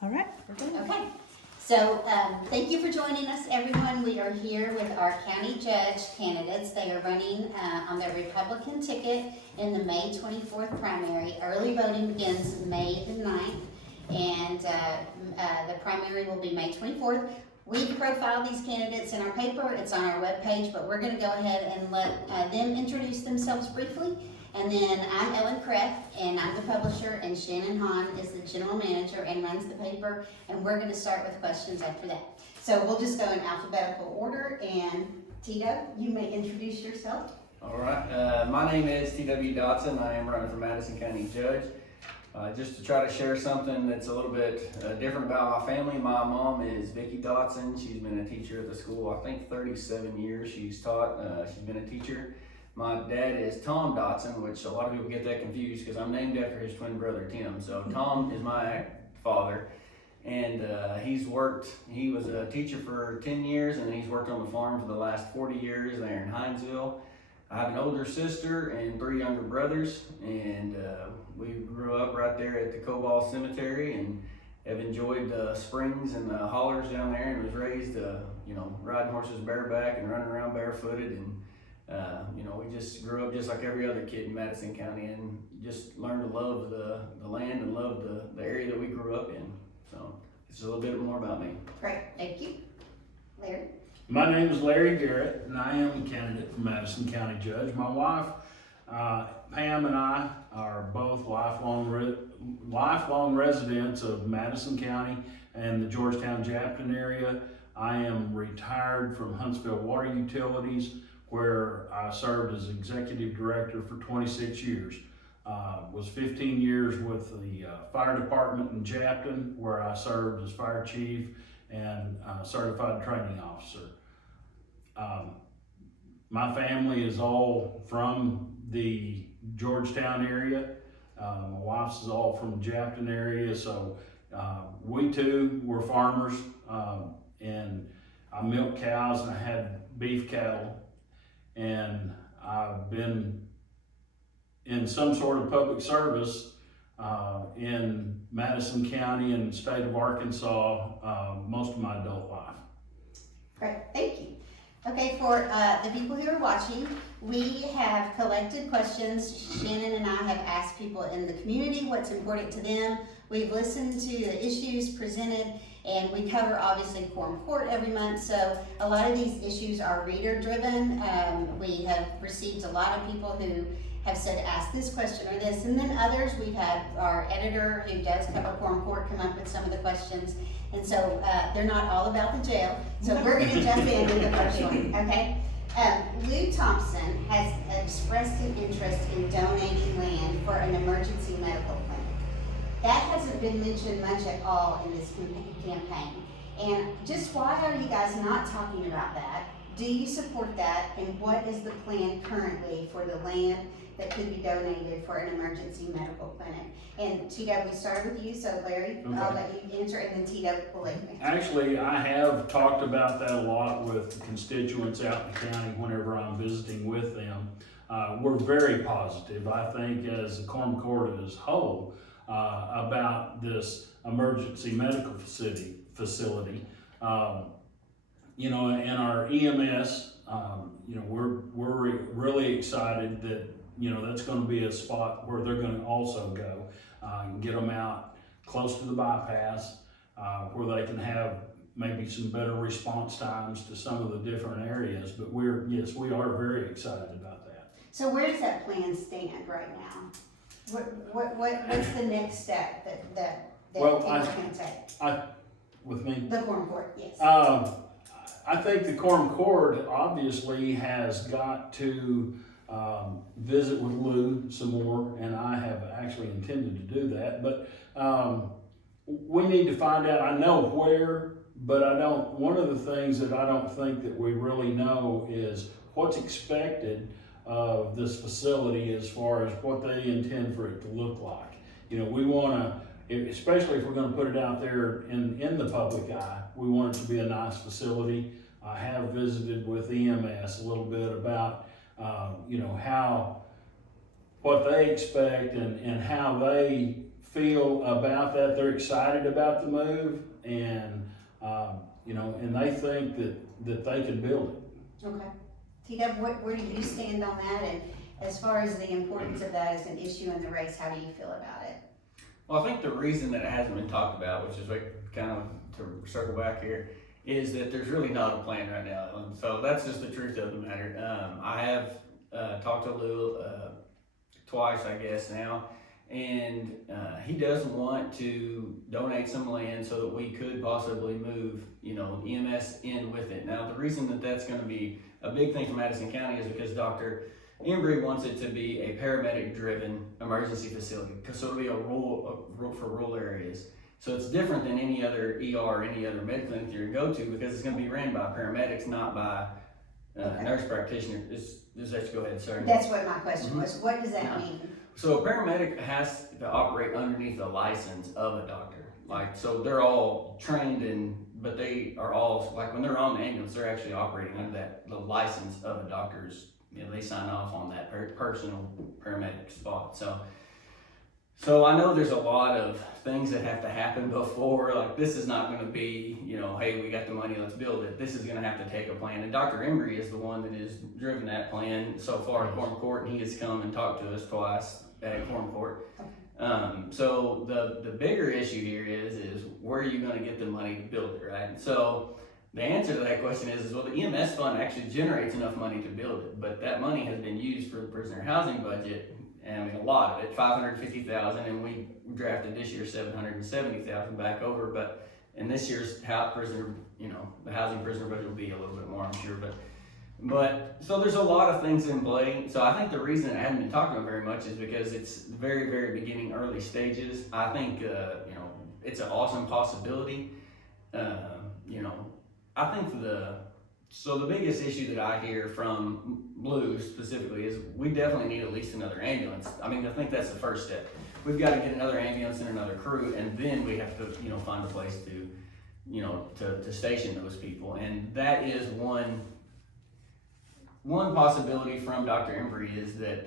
All right. Okay, so thank you for joining us, everyone. We are here with our county judge candidates. They are running on their Republican ticket in the May 24th primary. Early voting begins May the 9th, and the primary will be May 24th. We've profiled these candidates in our paper. It's on our webpage, but we're going to go ahead and let them introduce themselves briefly. And then I'm Ellen Kraft, and I'm the publisher, and Shannon Hahn is the general manager and runs the paper, and we're going to start with questions after that. So we'll just go in alphabetical order, and Tito, you may introduce yourself. All right, my name is T.W. Dotson. I am running for Madison County Judge. Just to try to share something that's a little bit different about my family. My mom is Vicki Dotson. She's been a teacher at the school, I think 37 years she's taught. She's been a teacher. My dad is Tom Dotson, which a lot of people get that confused because I'm named after his twin brother, Tim. So Tom is my father, and he was a teacher for 10 years, and he's worked on the farm for the last 40 years there in Hinesville. I have an older sister and 3 younger brothers, and we grew up right there at the Cobalt Cemetery and have enjoyed the springs and the hollers down there, and was raised, riding horses bareback and running around barefooted, and we just grew up just like every other kid in Madison County, and just learned to love the land and love the area that we grew up in. So it's a little bit more about me. Great, thank you. Larry? My name is Larry Garrett, and I am a candidate for Madison County Judge. My wife, Pam, and I are both lifelong residents of Madison County and the Georgetown Japton area. I am retired from Huntsville Water Utilities, where I served as executive director for 26 years. Was 15 years with the fire department in Japton, where I served as fire chief and certified training officer. My family is all from the Georgetown area. My wife's is all from the Japton area, so we too were farmers, and I milked cows and I had beef cattle, and I've been in some sort of public service in Madison County and the state of Arkansas most of my adult life. Great, thank you. Okay, for the people who are watching, we have collected questions. Shannon and I have asked people in the community what's important to them. We've listened to the issues presented, and we cover obviously quorum court every month, so a lot of these issues are reader driven. We have received a lot of people who have said ask this question or this, and then others we've had our editor who does cover quorum court come up with some of the questions, and so they're not all about the jail, so we're going to jump into the first one, okay? Lou Thompson has expressed an interest in donating land for an emergency medical clinic. That hasn't been mentioned much at all in this campaign. And just why are you guys not talking about that? Do you support that? And what is the plan currently for the land that could be donated for an emergency medical clinic? And Tito, we started with you, so Larry, okay. I'll let you answer, and then Tito will let you answer. Actually, I have talked about that a lot with the constituents out in the county whenever I'm visiting with them. We're very positive, I think, as the quorum court as a whole, about this emergency medical facility. In our EMS, we're really excited that that's going to be a spot where they're going to also go and get them out close to the bypass, where they can have maybe some better response times to some of the different areas. But we are very excited about that. So where does that plan stand right now? What's the next step that people can take? With me? The quorum court, yes. I think the quorum court obviously has got to visit with Lou some more, and I have actually intended to do that, but we need to find out. I know where, but one of the things that I don't think that we really know is what's expected of this facility as far as what they intend for it to look like. We want to, especially if we're going to put it out there in the public eye, we want it to be a nice facility. I have visited with EMS a little bit about what they expect and how they feel about that. They're excited about the move, and you know, and they think that they can build it. Okay. T-Dub, where do you stand on that? And as far as the importance of that as an issue in the race, how do you feel about it? Well, I think the reason that it hasn't been talked about, which is like kind of to circle back here, is that there's really not a plan right now. And so that's just the truth of the matter. I have talked to Lou twice, I guess now, and he does want to donate some land so that we could possibly move, you know, EMS in with it. Now, the reason that that's going to be a big thing for Madison County is because Dr. Embry wants it to be a paramedic-driven emergency facility, so it'll be for rural areas. So it's different than any other ER or any other med clinic you're going to go to, because it's going to be ran by paramedics, not by nurse practitioners. Just let you go ahead, sir. That's what my question was. What does that mean? So a paramedic has to operate underneath the license of a doctor. Like, so they're all trained but they are all, like when they're on the ambulance, they're actually operating under the license of a doctor's, you know, they sign off on that personal paramedic spot. So I know there's a lot of things that have to happen before, like this is not going to be, you know, hey, we got the money, let's build it. This is going to have to take a plan. And Dr. Embry is the one that has driven that plan so far at Quorum Court, and he has come and talked to us twice at Quorum Court. So the bigger issue here is where are you going to get the money to build it, right? So the answer to that question is well, the EMS fund actually generates enough money to build it, but that money has been used for the prisoner housing budget. And I mean, a lot of it, $550,000, and we drafted this year $770,000 back over. But in this year's prisoner, you know, the housing prisoner budget will be a little bit more, I'm sure. But so there's a lot of things in play. So I think the reason I haven't been talking about very much is because it's very, very beginning, early stages. I think you know, it's an awesome possibility. You know, I think the biggest issue that I hear from Blue specifically is we definitely need at least another ambulance. I mean, I think that's the first step. We've got to get another ambulance and another crew, and then we have to, you know, find a place to, you know, to station those people. And that is one possibility from Dr. Embry is that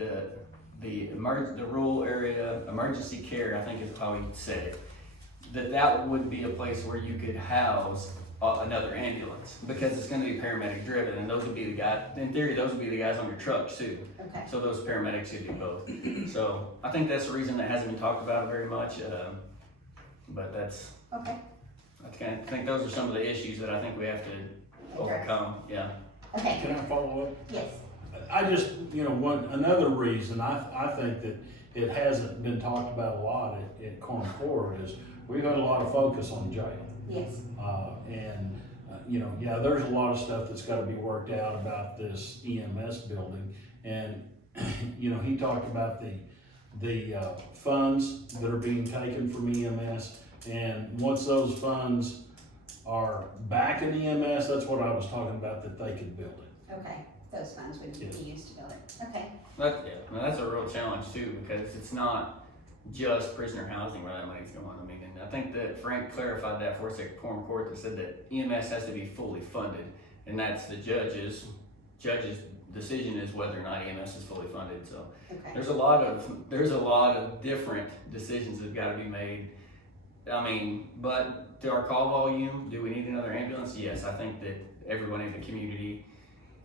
the rural area emergency care, I think is how he said it, that would be a place where you could house another ambulance, because it's going to be paramedic driven, and those would be the guys, in theory, those would be the guys on your trucks too. Okay. So those paramedics could do both. So I think that's the reason that hasn't been talked about very much, but that's, okay. I think those are some of the issues that I think we have to overcome, yeah. Okay. Can I follow up? Yes. I just, you know, another reason I think that it hasn't been talked about a lot at Quorum Court is we've had a lot of focus on jail. Yes. You know, yeah, there's a lot of stuff that's got to be worked out about this EMS building. And, you know, he talked about the funds that are being taken from EMS. And once those funds are back in EMS, that's what I was talking about, that they could build it. Okay. Those funds would be used to build it. Okay. That's a real challenge too, because it's not just prisoner housing where that money's going. I mean, and I think that Frank clarified that for us at Quorum Court, that said that EMS has to be fully funded, and that's the judge's decision is whether or not EMS is fully funded. So there's a lot of different decisions that have got to be made. I mean, but to our call volume, do we need another ambulance? Yes, I think that everyone in the community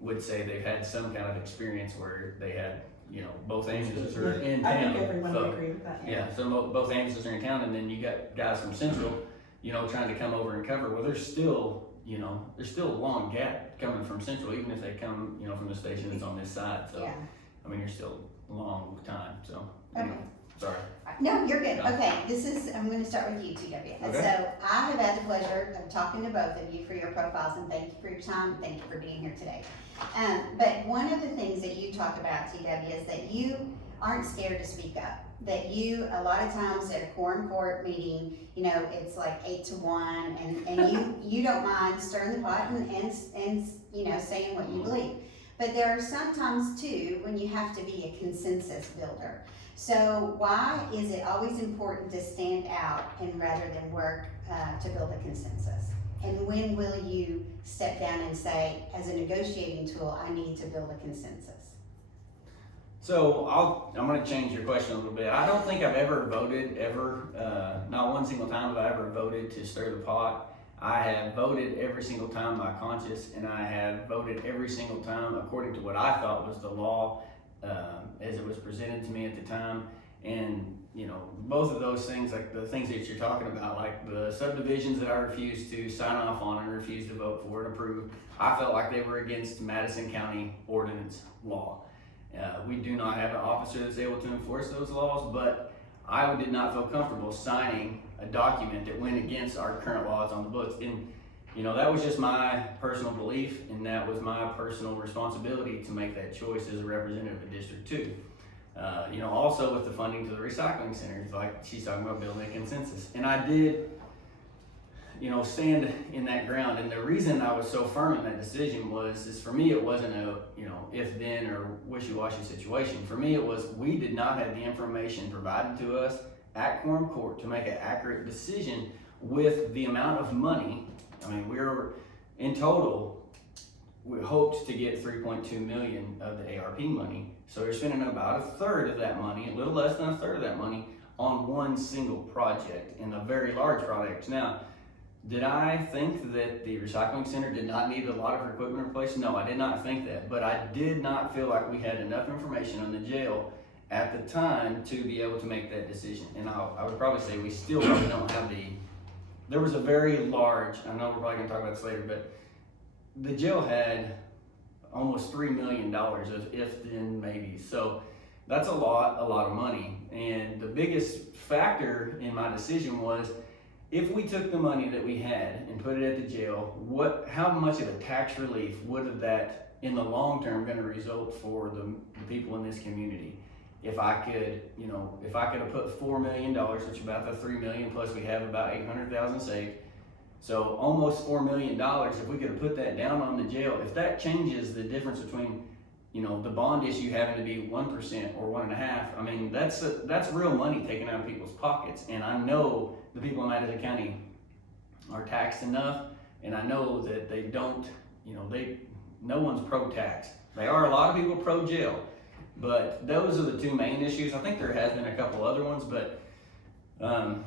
would say they've had some kind of experience where they had, you know, both ambulances are in town. I think everyone would agree with that. Yeah, so both ambulances are in town, and then you got guys from Central, you know, trying to come over and cover. Well, there's still a long gap coming from Central, even if they come, you know, from the station that's on this side. So, Yeah. I mean, you're still a long time. So, Okay. Sorry. No, you're good. Yeah. Okay, I'm going to start with you, TW. And Okay. so I have had the pleasure of talking to both of you for your profiles, and thank you for your time. Thank you for being here today. But one of the things that you talk about, TW, is that you aren't scared to speak up. That you, a lot of times at a Quorum Court meeting, you know, it's like 8 to 1, and you don't mind stirring the pot and you know, saying what you believe. But there are some times too when you have to be a consensus builder. So why is it always important to stand out and rather than work to build a consensus? And when will you step down and say, as a negotiating tool, I need to build a consensus? So I'm going to change your question a little bit. I don't think I've ever voted, not one single time have I ever voted to stir the pot. I have voted every single time by conscience, and I have voted every single time according to what I thought was the law as it was presented to me at the time. And both of those things, like the things that you're talking about, like the subdivisions that I refused to sign off on and refused to vote for and approve, I felt like they were against Madison County ordinance law. We do not have an officer that's able to enforce those laws, but I did not feel comfortable signing a document that went against our current laws on the books. And that was just my personal belief, and that was my personal responsibility to make that choice as a representative of District 2. Also with the funding to the recycling centers, like she's talking about building a consensus. And I did, stand in that ground. And the reason I was so firm in that decision is for me, it wasn't a, if then or wishy-washy situation. For me, it was, we did not have the information provided to us at quorum court to make an accurate decision with the amount of money. I mean, in total, we hoped to get 3.2 million of the ARP money. So you're spending about a third of that money, a little less than a third of that money, on one single project, and a very large project. Now, did I think that the recycling center did not need a lot of equipment replaced? No, I did not think that, but I did not feel like we had enough information on the jail at the time to be able to make that decision. And I would probably say we still probably don't have there was a very large, I know we're probably gonna talk about this later, but the jail had almost $3 million of if then maybe. So that's a lot of money. And the biggest factor in my decision was, if we took the money that we had and put it at the jail, how much of a tax relief would have that in the long term going to result for the people in this community? If I could, have put $4 million, which is about the $3 million, plus we have about 800,000 saved. So almost $4 million, if we could have put that down on the jail, if that changes the difference between, the bond issue having to be 1% or 1.5%, I mean, that's real money taken out of people's pockets. And I know the people in Madison County are taxed enough, and I know that they don't, no one's pro-tax. They are a lot of people pro-jail, but those are the two main issues. I think there has been a couple other ones, but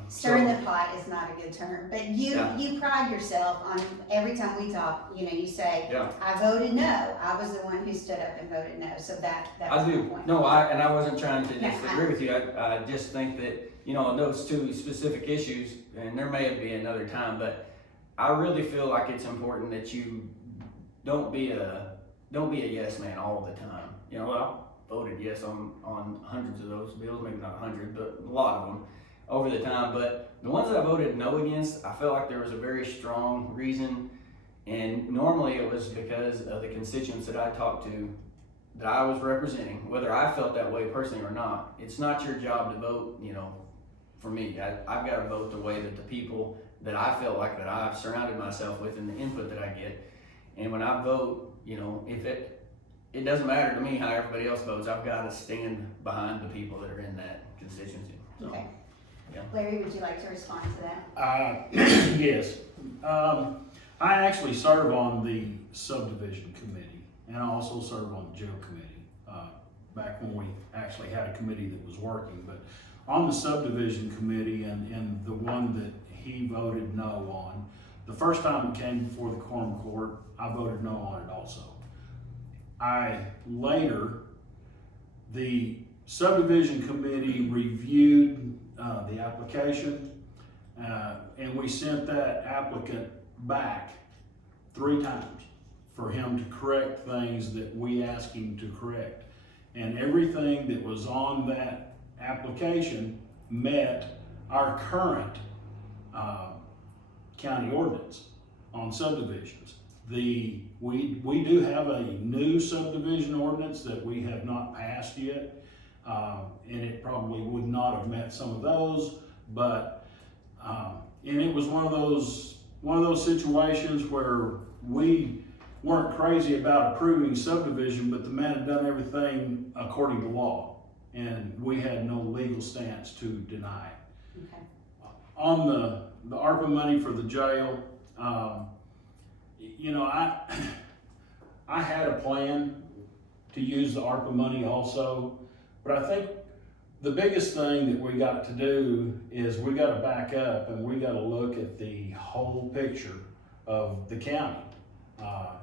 stirring the pot is not a good term, but you pride yourself on every time we talk, you say, yeah. I voted no. I was the one who stood up and voted no. So that was I do. my point. No, I wasn't trying to Yeah, disagree with you. I just think that, those two specific issues, and there may be another time, but I really feel like it's important that you don't be a yes man all the time. I voted yes on hundreds of those bills, maybe not 100, but a lot of them over the time. But the ones that I voted no against, I felt like there was a very strong reason, and normally it was because of the constituents that I talked to, that I was representing, whether I felt that way personally or not. It's not your job to vote, for me. I've got to vote the way that the people that I felt like that I've surrounded myself with and the input that I get. And when I vote, if it doesn't matter to me how everybody else votes, I've got to stand behind the people that are in that constituency. So, Okay. yeah. Larry, would you like to respond to that? Yes. I actually serve on the subdivision committee, and I also serve on the jail committee, back when we actually had a committee that was working. But on the subdivision committee and the one that he voted no on, the first time it came before the quorum court, I voted no on it also. The subdivision committee reviewed the application, and we sent that applicant back 3 times for him to correct things that we asked him to correct. And everything that was on that application met our current county ordinance on subdivisions. We do have a new subdivision ordinance that we have not passed yet, and it probably would not have met some of those, but and it was one of those situations where we weren't crazy about approving subdivision, but the man had done everything according to law, and we had no legal stance to deny. Okay. On the ARPA money for the jail, I had a plan to use the ARPA money also, But I think the biggest thing that we got to do is we got to back up and we got to look at the whole picture of the county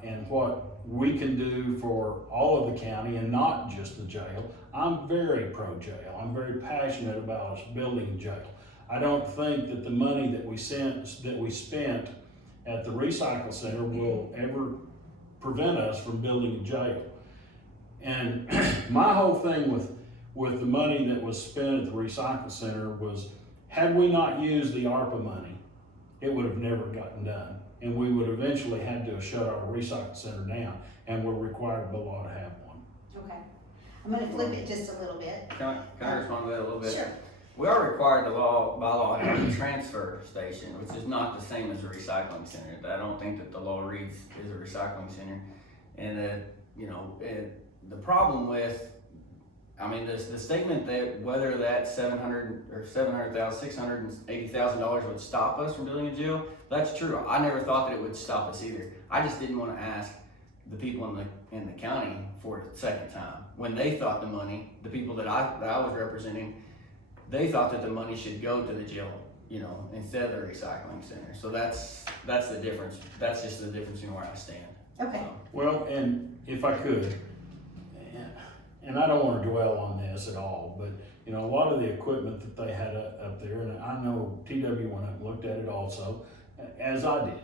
and what we can do for all of the county and not just the jail. I'm very pro-jail. I'm very passionate about us building a jail. I don't think that the money that we spent at the recycle center will ever prevent us from building a jail. And my whole thing with the money that was spent at the recycle center was, had we not used the ARPA money, it would have never gotten done. And we would eventually had to shut our recycle center down, and we're required by law to have one. Okay. I'm gonna flip it just a little bit. Can I respond to that a little bit? Sure. We are required by law to have a transfer station, which is not the same as a recycling center. I don't think that the law reads as a recycling center. And the problem with, I mean, the statement that whether that $680,000 would stop us from building a jail, that's true. I never thought that it would stop us either. I just didn't want to ask the people in the county for it a second time. When they thought the money, the people that I was representing, they thought that the money should go to the jail, instead of the recycling center. So that's the difference. That's just the difference in where I stand. Okay. Well, and if I could, and I don't want to dwell on this at all, but a lot of the equipment that they had up there, and I know TW went up and looked at it also, as I did.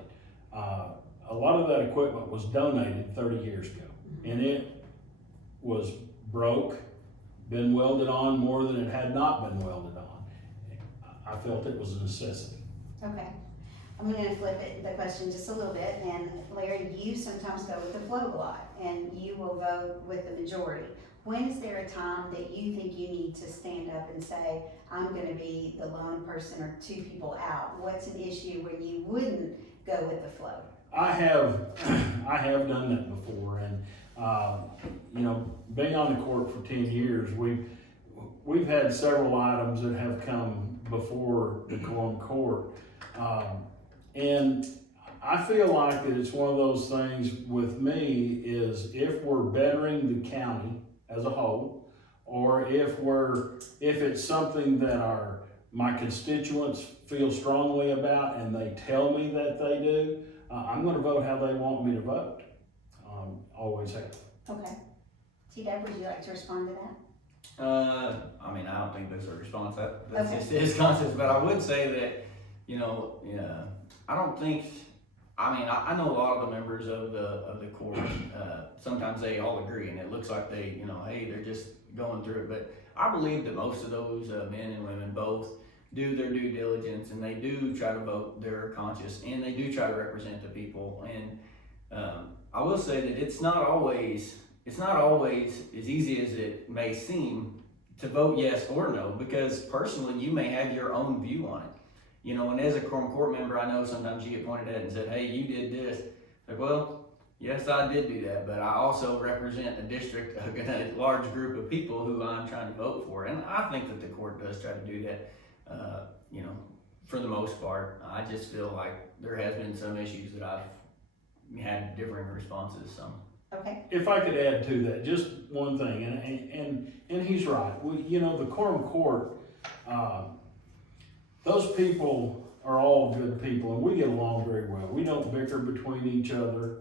A lot of that equipment was donated 30 years ago, and it was broke, been welded on more than it had not been welded on. I felt it was a necessity. Okay. I'm gonna flip the question just a little bit, and Larry, you sometimes go with the flow a lot, and you will vote with the majority. When is there a time that you think you need to stand up and say, I'm gonna be the lone person or two people out? What's an issue where you wouldn't go with the flow? I have done that before, and being on the court for 10 years, we've had several items that have come before the quorum court, and I feel like that it's one of those things with me is if we're bettering the county as a whole, or if it's something that my constituents feel strongly about and they tell me that they do, I'm going to vote how they want me to vote. Always have. Okay. T-Dub, would you like to respond to that? I don't think that's a response. That's just his concept. But I would say that, I don't think. I know a lot of the members of the court. Sometimes they all agree, and it looks like they, hey, they're just going through it. But I believe that most of those men and women both do their due diligence, and they do try to vote their conscience, and they do try to represent the people. And I will say that it's not always as easy as it may seem to vote yes or no, because personally you may have your own view on it. And as a quorum court member, I know sometimes you get pointed at and said, hey, you did this. Like, well, yes, I did do that, but I also represent a district, a large group of people who I'm trying to vote for. And I think that the court does try to do that, for the most part. I just feel like there has been some issues that I've had differing responses. So. Okay. If I could add to that, just one thing, and he's right. The quorum court, those people are all good people, and we get along very well. We don't bicker between each other,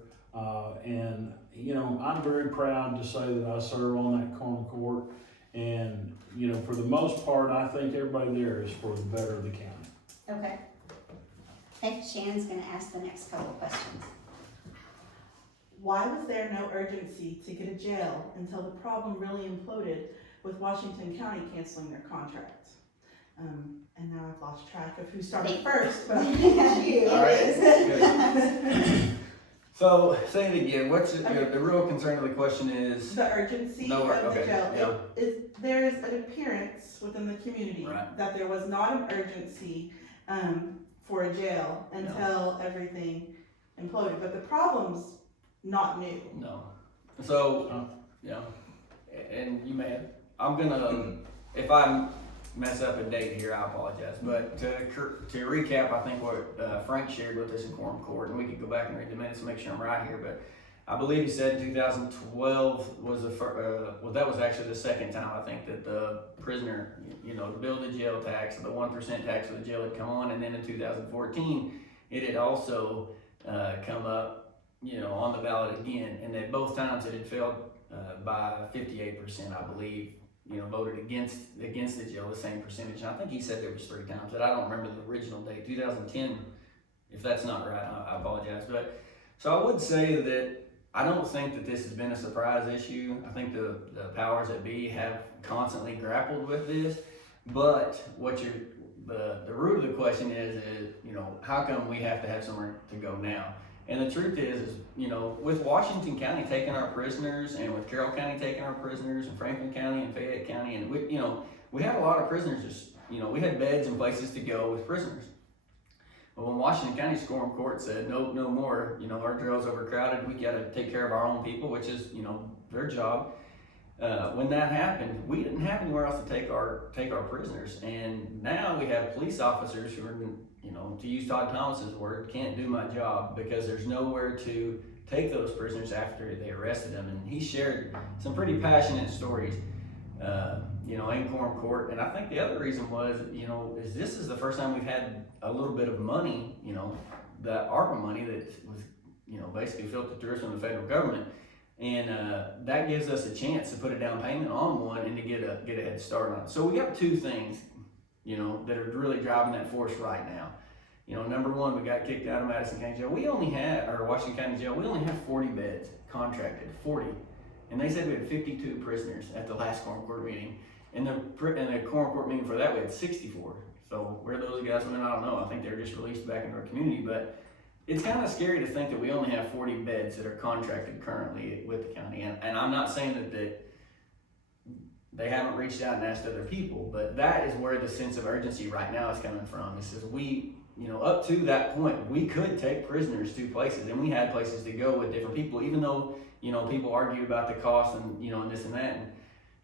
and I'm very proud to say that I serve on that quorum court, and for the most part, I think everybody there is for the better of the county. Okay. Okay, Shannon's gonna ask the next couple of questions. Why was there no urgency to get a jail until the problem really imploded with Washington County canceling their contract? And now I've lost track of who started first, but I'll get you. All right. So, say it again. What's the real concern of the question is? The urgency of the jail. There is an appearance within the community that there was not an urgency for a jail until everything imploded. But the problem's not new. No. So, and you may have, I'm gonna, if I mess up a date here, I apologize. But to recap, I think what Frank shared with us in quorum court, and we could go back and read the minutes to make sure I'm right here, but I believe he said in 2012 was the first, well, that was actually the second time I think that the prisoner, to build the jail tax, the 1% tax for the jail had come on, and then in 2014, it had also come up, on the ballot again, and at both times it had failed by 58%, I believe, voted against the jail, the same percentage. And I think he said there was 3 times, but I don't remember the original date, 2010. If that's not right, I apologize. But so I would say that I don't think that this has been a surprise issue. I think the powers that be have constantly grappled with this. But the root of the question is how come we have to have somewhere to go now? And the truth is with Washington County taking our prisoners, and with Carroll County taking our prisoners, and Franklin County and Fayette County, and we had a lot of prisoners. We had beds and places to go with prisoners. But when Washington County's quorum court said no more, our jail's overcrowded, we got to take care of our own people, which is their job. When that happened, we didn't have anywhere else to take our prisoners, and now we have police officers who are, to use Todd Thomas's word, can't do my job because there's nowhere to take those prisoners after they arrested them. And he shared some pretty passionate stories, in quorum court. And I think the other reason was, is this is the first time we've had a little bit of money, the ARPA money that was, basically filtered through us from the federal government. And that gives us a chance to put a down payment on one and to get a head start on it. So we got 2 things, that are really driving that force right now. Number one, we got kicked out of Madison County Jail. Or Washington County Jail, we only have 40 beds contracted, 40. And they said we had 52 prisoners at the last quorum court meeting. And the quorum court meeting for that, we had 64. So where those guys went, I don't know. I think they were just released back into our community. But it's kind of scary to think that we only have 40 beds that are contracted currently with the county. And I'm not saying that they haven't reached out and asked other people, but that is where the sense of urgency right now is coming from. It says up to that point, we could take prisoners to places, and we had places to go with different people, even though, people argued about the cost and, and this and that.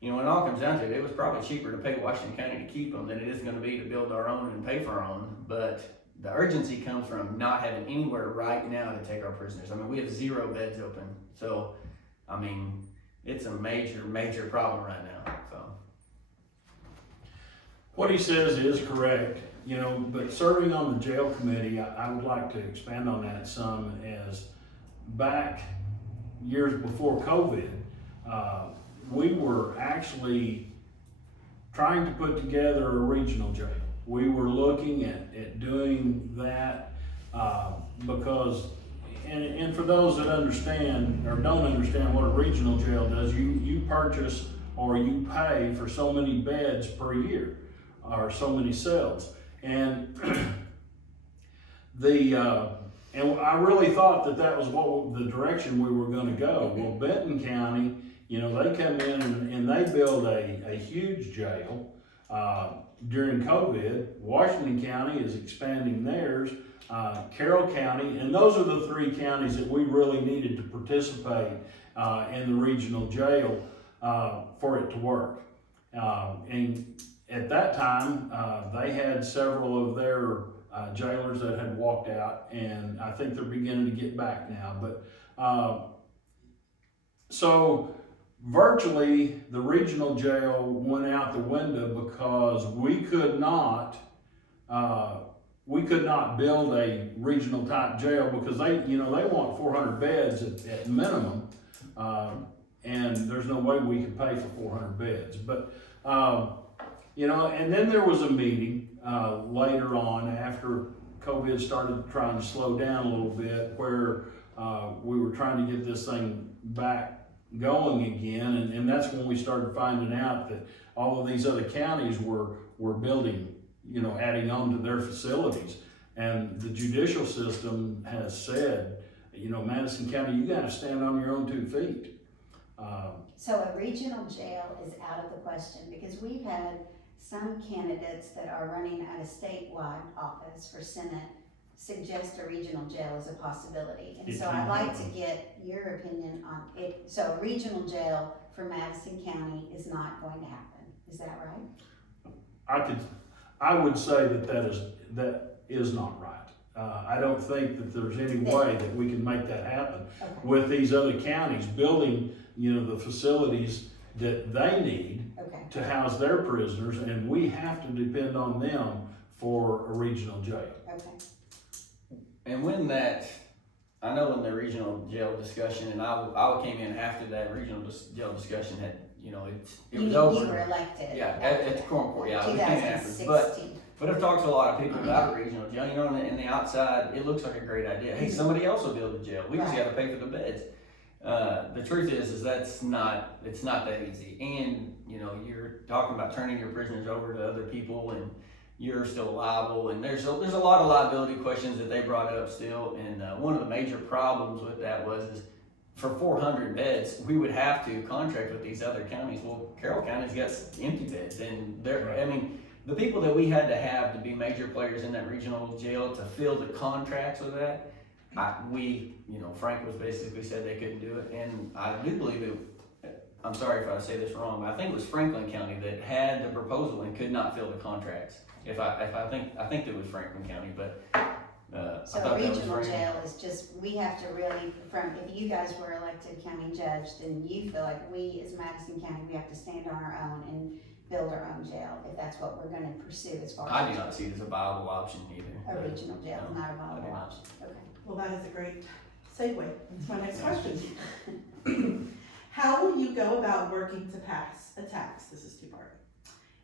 And, when it all comes down to it, it was probably cheaper to pay Washington County to keep them than it is going to be to build our own and pay for our own. But the urgency comes from not having anywhere right now to take our prisoners. I mean, we have 0 beds open. So, it's a major, major problem right now. So, what he says is correct, but serving on the jail committee, I would like to expand on that some. As back years before COVID, we were actually trying to put together a regional jail. We were looking at doing that because, and for those that understand or don't understand what a regional jail does, you purchase or you pay for so many beds per year or so many cells. And and I really thought that was the direction we were going to go. Well, Benton County, they come in and they build a huge jail during COVID. Washington County is expanding theirs, Carroll County, and those are the 3 counties that we really needed to participate in the regional jail for it to work. And at that time, they had several of their jailers that had walked out, and I think they're beginning to get back now. But so virtually the regional jail went out the window because we could not build a regional type jail because they want 400 beds at minimum, and there's no way we could pay for 400 beds. But and then there was a meeting later on after COVID started trying to slow down a little bit, where we were trying to get this thing back going again, and that's when we started finding out that all of these other counties were building, adding on to their facilities. And the judicial system has said, Madison County, you got to stand on your own 2 feet. So a regional jail is out of the question, because we've had some candidates that are running at a statewide office for Senate suggest a regional jail as a possibility. And so I'd like to get your opinion on it. So a regional jail for Madison County is not going to happen. Is that right? I would say that is not right. I don't think that there's any way that we can make that happen Okay. with these other counties building, the facilities that they need Okay. to house their prisoners, and we have to depend on them for a regional jail. Okay. And when the regional jail discussion, and I came in after that regional jail discussion had, it was over. You were elected. Yeah, at the Quorum Court, yeah, we came in after. 2016. But I've talked to a lot of people about a regional jail, in the outside, it looks like a great idea. Hey, somebody else will build a jail, we just Right. gotta pay for the beds. The truth is it's not that easy. And, you're talking about turning your prisoners over to other people, and you're still liable, and there's a lot of liability questions that they brought up still. And one of the major problems with that is for 400 beds, we would have to contract with these other counties. Well, Carroll County's got empty beds, and the people that we had to have to be major players in that regional jail to fill the contracts with that, Frank was basically said they couldn't do it, and I do believe it. I'm sorry if I say this wrong, but I think it was Franklin County that had the proposal and could not fill the contracts. I think it was Franklin County, but I So thought that was regional Franklin. jail is just, we have to really, if you guys were elected county judge, then you feel like we as Madison County, we have to stand on our own and build our own jail, if that's what we're gonna pursue as far as. I do not see it as a viable option either. A regional jail, No, not a I do viable not. option, okay. Well, that is a great segue. That's my next question. How will you go about working to pass a tax? This is two-part.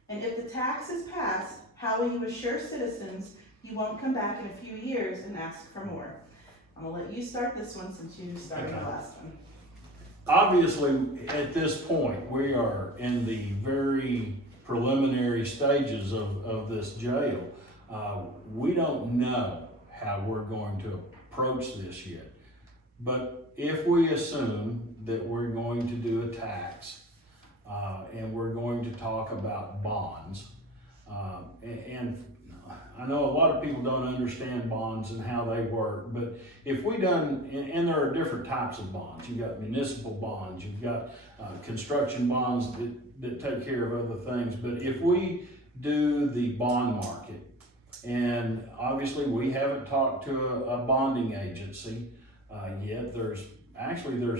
And if the tax is passed, how will you assure citizens you won't come back in a few years and ask for more? I'm gonna let you start this one since you started the Okay. last one. Obviously, at this point, we are in the very preliminary stages of this jail. We don't know how we're going to approach this yet. But if we assume that we're going to do a tax, and we're going to talk about bonds, and I know a lot of people don't understand bonds and how they work, but if we done, and there are different types of bonds. You've got municipal bonds, you've got construction bonds that take care of other things. But if we do the bond market, and obviously we haven't talked to a bonding agency yet. There's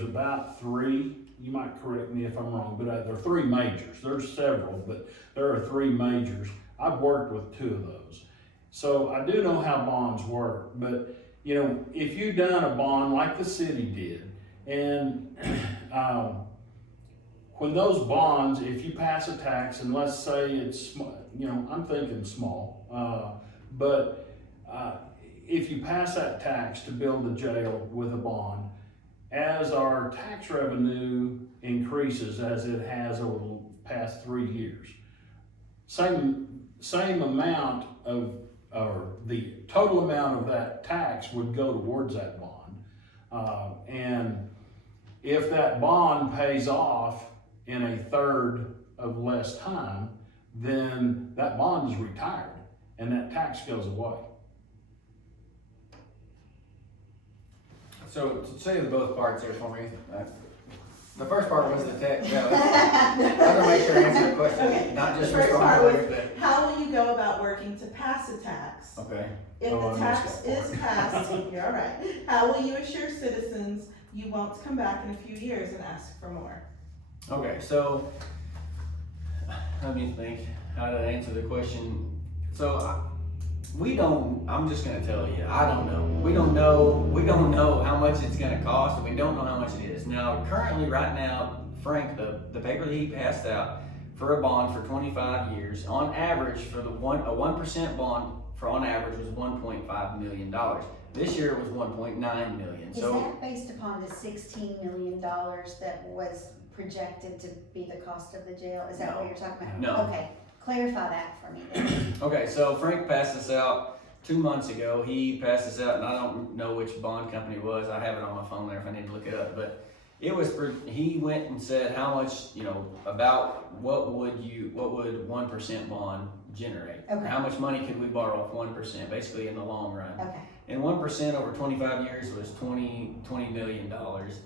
about 3, you might correct me if I'm wrong, but there are 3 majors. There's several, but there are 3 majors. I've worked with 2 of those. So I do know how bonds work, but if you done a bond like the city did, and when those bonds, if you pass a tax, and let's say it's, I'm thinking small, but if you pass that tax to build a jail with a bond, as our tax revenue increases, as it has over the past 3 years, same amount of, or the total amount of that tax would go towards that bond. And if that bond pays off in a third of less time, then that bond is retired and that tax goes away. So to say the both parts there for me, the first part was the tax. I want to make sure I answer the question, Okay. not just The first respond part to was, it, how will you go about working to pass a tax? but okay. If Oh, the I missed tax that part. is passed, you're all right. How will you assure citizens you won't come back in a few years and ask for more? Okay, so let me think how to answer the question. So I'm just gonna tell you, I don't know. We don't know how much it's gonna cost, and we don't know how much it is. Now, currently, right now, Frank, the paper that he passed out for a bond for 25 years, on average, for a 1% bond, on average, was $1.5 million. This year it was $1.9 million. Is that based upon the $16 million that was projected to be the cost of the jail? Is that No. what you're talking about? No. Okay, clarify that for me then. Okay, so Frank passed this out 2 months ago. He passed this out, and I don't know which bond company it was. I have it on my phone there if I need to look it up. But it was he went and said how much, about what would 1% bond generate? Okay. How much money could we borrow off 1%, basically in the long run? Okay, And 1% over 25 years was $20 million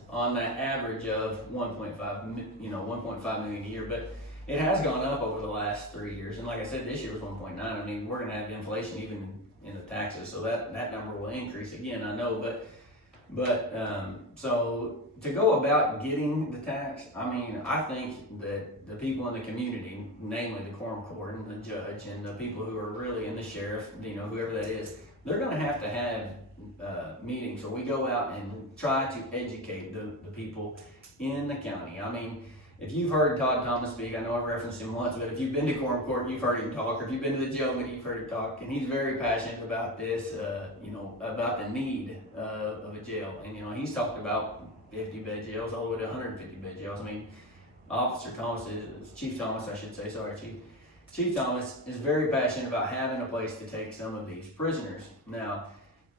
on that average of 1.5 million a year. But it has gone up over the last 3 years. And like I said, this year was 1.9. I mean, we're gonna have inflation even in the taxes, so that number will increase again, I know, so to go about getting the tax, I mean, I think that the people in the community, namely the quorum court and the judge and the people who are really, and the sheriff, you know, whoever that is, they're gonna have to have meetings where we go out and try to educate the people in the county. I mean, if you've heard Todd Thomas speak, I know I've referenced him once, but if you've been to quorum court, you've heard him talk, or if you've been to the jail meeting, you've heard him talk, and he's very passionate about this, you know, about the need of a jail. And, you know, he's talked about 50-bed jails all the way to 150-bed jails. I mean, Chief Thomas, I should say, sorry, Chief Thomas is very passionate about having a place to take some of these prisoners. Now,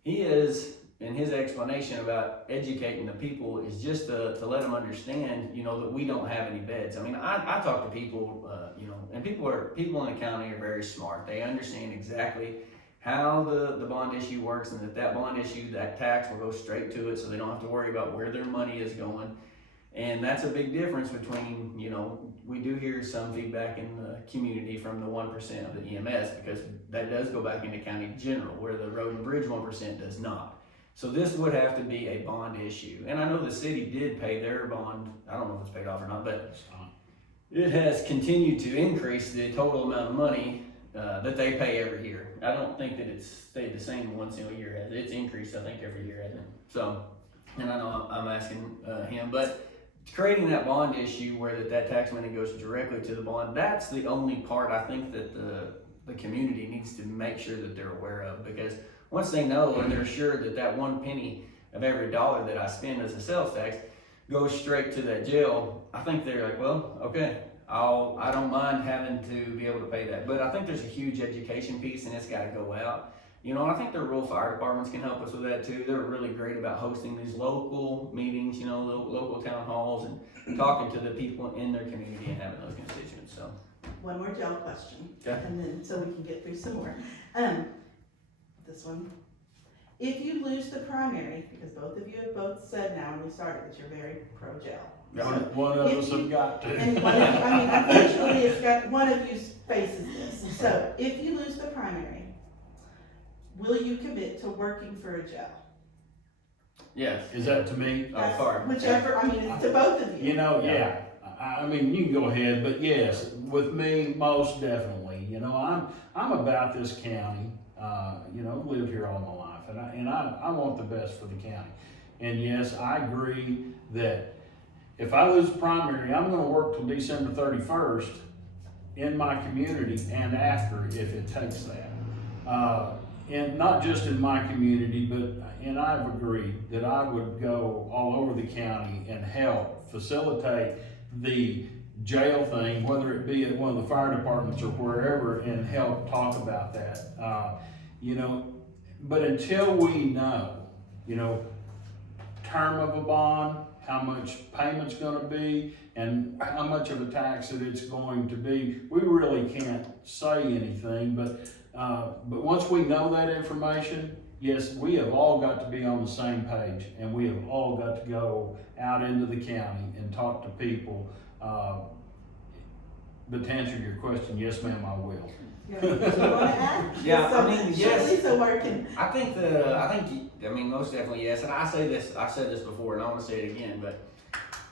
he is, in his explanation about educating the people, is just to let them understand, you know, that we don't have any beds. I mean, I talk to people, you know, and people in the county are very smart. They understand exactly how the bond issue works, and that bond issue, that tax will go straight to it, so they don't have to worry about where their money is going. And that's a big difference between, you know, we do hear some feedback in the community from the 1% of the EMS, because that does go back into county general, where the road and bridge 1% does not. So this would have to be a bond issue. And I know the city did pay their bond, I don't know if it's paid off or not, but it has continued to increase the total amount of money that they pay every year. I don't think that it's stayed the same one single year, has it? It's increased, I think, every year, hasn't it? So, and I know I'm asking him, but creating that bond issue where that tax money goes directly to the bond, that's the only part I think that the community needs to make sure that they're aware of, because once they know and they're sure that 1 penny of every dollar that I spend as a sales tax goes straight to that jail, I think they're like, well, okay, I don't mind having to be able to pay that. But I think there's a huge education piece, and it's got to go out. You know, I think the rural fire departments can help us with that too. They're really great about hosting these local meetings, you know, local town halls, and talking to the people in their community and having those constituents. So, one more jail question, okay. and then so we can get through some more. This one. If you lose the primary, because both of you have both said now when we started that you're very pro-jail. One of us have got to. And unfortunately, it's got one of you faces this. So, if you lose the primary, will you commit to working for a jail? Yes. Is that to me? Whichever, I mean, it's to both of you. You know, yeah. I mean, you can go ahead, but yes, with me, most definitely. You know, I'm about this county. You know, lived here all my life, and I want the best for the county. And yes, I agree that if I lose the primary, I'm going to work till December 31st in my community and after, if it takes that. And not just in my community, and I've agreed that I would go all over the county and help facilitate the jail thing, whether it be at one of the fire departments or wherever, and help talk about that. You know, but until we know, you know, term of a bond, how much payment's gonna be, and how much of a tax that it's going to be, we really can't say anything. But once we know that information, yes, we have all got to be on the same page, and we have all got to go out into the county and talk to people. But to answer your question, yes, ma'am, I will. Yeah, you want to add? Yeah, So, I mean, yes. So working. I mean, most definitely yes. And I've said this before, and I want to say it again. But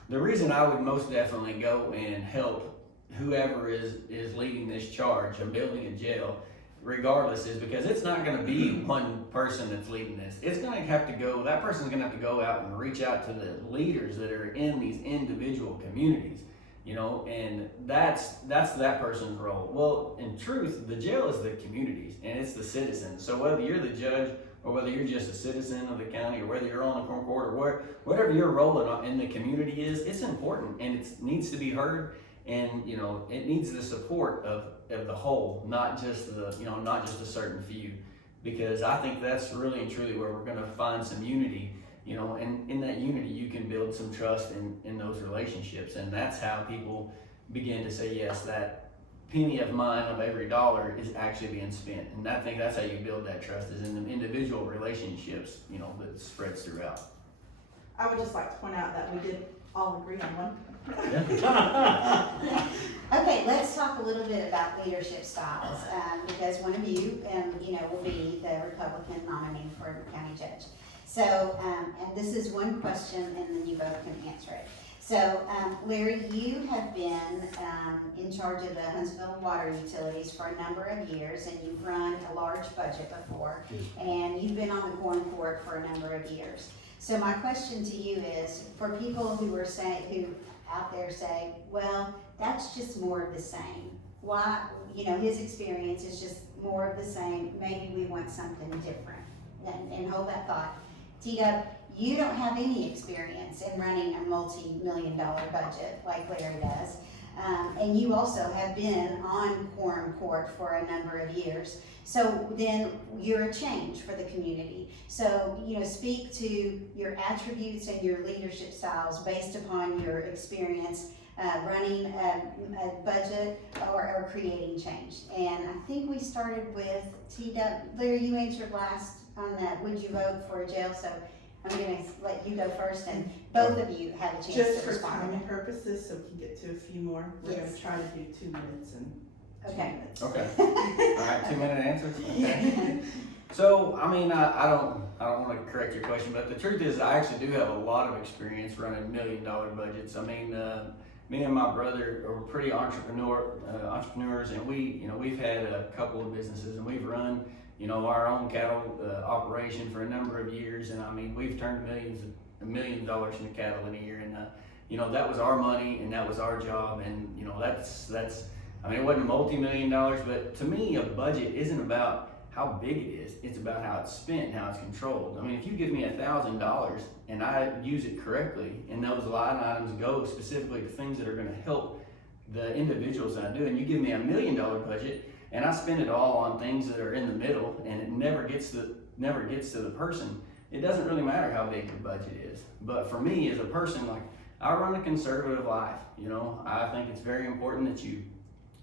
the reason I would most definitely go and help whoever is leading this charge of building a jail, regardless, is because it's not going to be one person that's leading this. It's going to have to go. That person's going to have to go out and reach out to the leaders that are in these individual communities. You know, and that's that person's role. Well, in truth, the jail is the communities and it's the citizens. So whether you're the judge or whether you're just a citizen of the county or whether you're on the court or whatever your role in the community is, it's important and it needs to be heard. And you know, it needs the support of the whole, not just a certain few, because I think that's really and truly where we're going to find some unity. You know, and in that unity, you can build some trust in those relationships. And that's how people begin to say, yes, that penny of mine of every dollar is actually being spent. And I think that's how you build that trust, is in the individual relationships, you know, that spreads throughout. I would just like to point out that we did all agree on one. Okay, let's talk a little bit about leadership styles, because one of you, will be the Republican nominee for county judge. So, and this is one question, and then you both can answer it. So, Larry, you have been in charge of the Huntsville water utilities for a number of years, and you've run a large budget before, and you've been on the Corn Court for a number of years. So my question to you is, for people who out there say, well, that's just more of the same. Why, his experience is just more of the same. Maybe we want something different. And hold that thought. T-Dub, you don't have any experience in running a multi-million-dollar budget like Larry does. And you also have been on Quorum Court for a number of years. So then you're a change for the community. So, speak to your attributes and your leadership styles based upon your experience running a budget or creating change. And I think we started with T-Dub. Larry, you answered last on that. Would you vote for a jail? So I'm going to let you go first, and both of you have a chance Just to for respond. timing purposes, so we can get to a few more, we're Yes. going to try to do 2 minutes and 2 Okay. minutes. Okay. All right, 2-minute answers. Okay. So, I mean, I don't want to correct your question, but the truth is, I actually do have a lot of experience running $1 million budgets. I mean, me and my brother are pretty entrepreneurs, and we've had a couple of businesses, and we've run, our own cattle operation for a number of years, and I mean, we've turned $1 million into cattle in a year, and that was our money, and that was our job, and that's. I mean, it wasn't multi-million dollars, but to me, a budget isn't about how big it is. It's about how it's spent and how it's controlled. I mean, if you give me $1,000 and I use it correctly, and those line items go specifically to things that are going to help the individuals that I do, and you give me $1 million budget and I spend it all on things that are in the middle, and it never gets to the person, it doesn't really matter how big your budget is. But for me as a person, like, I run a conservative life. I think it's very important that you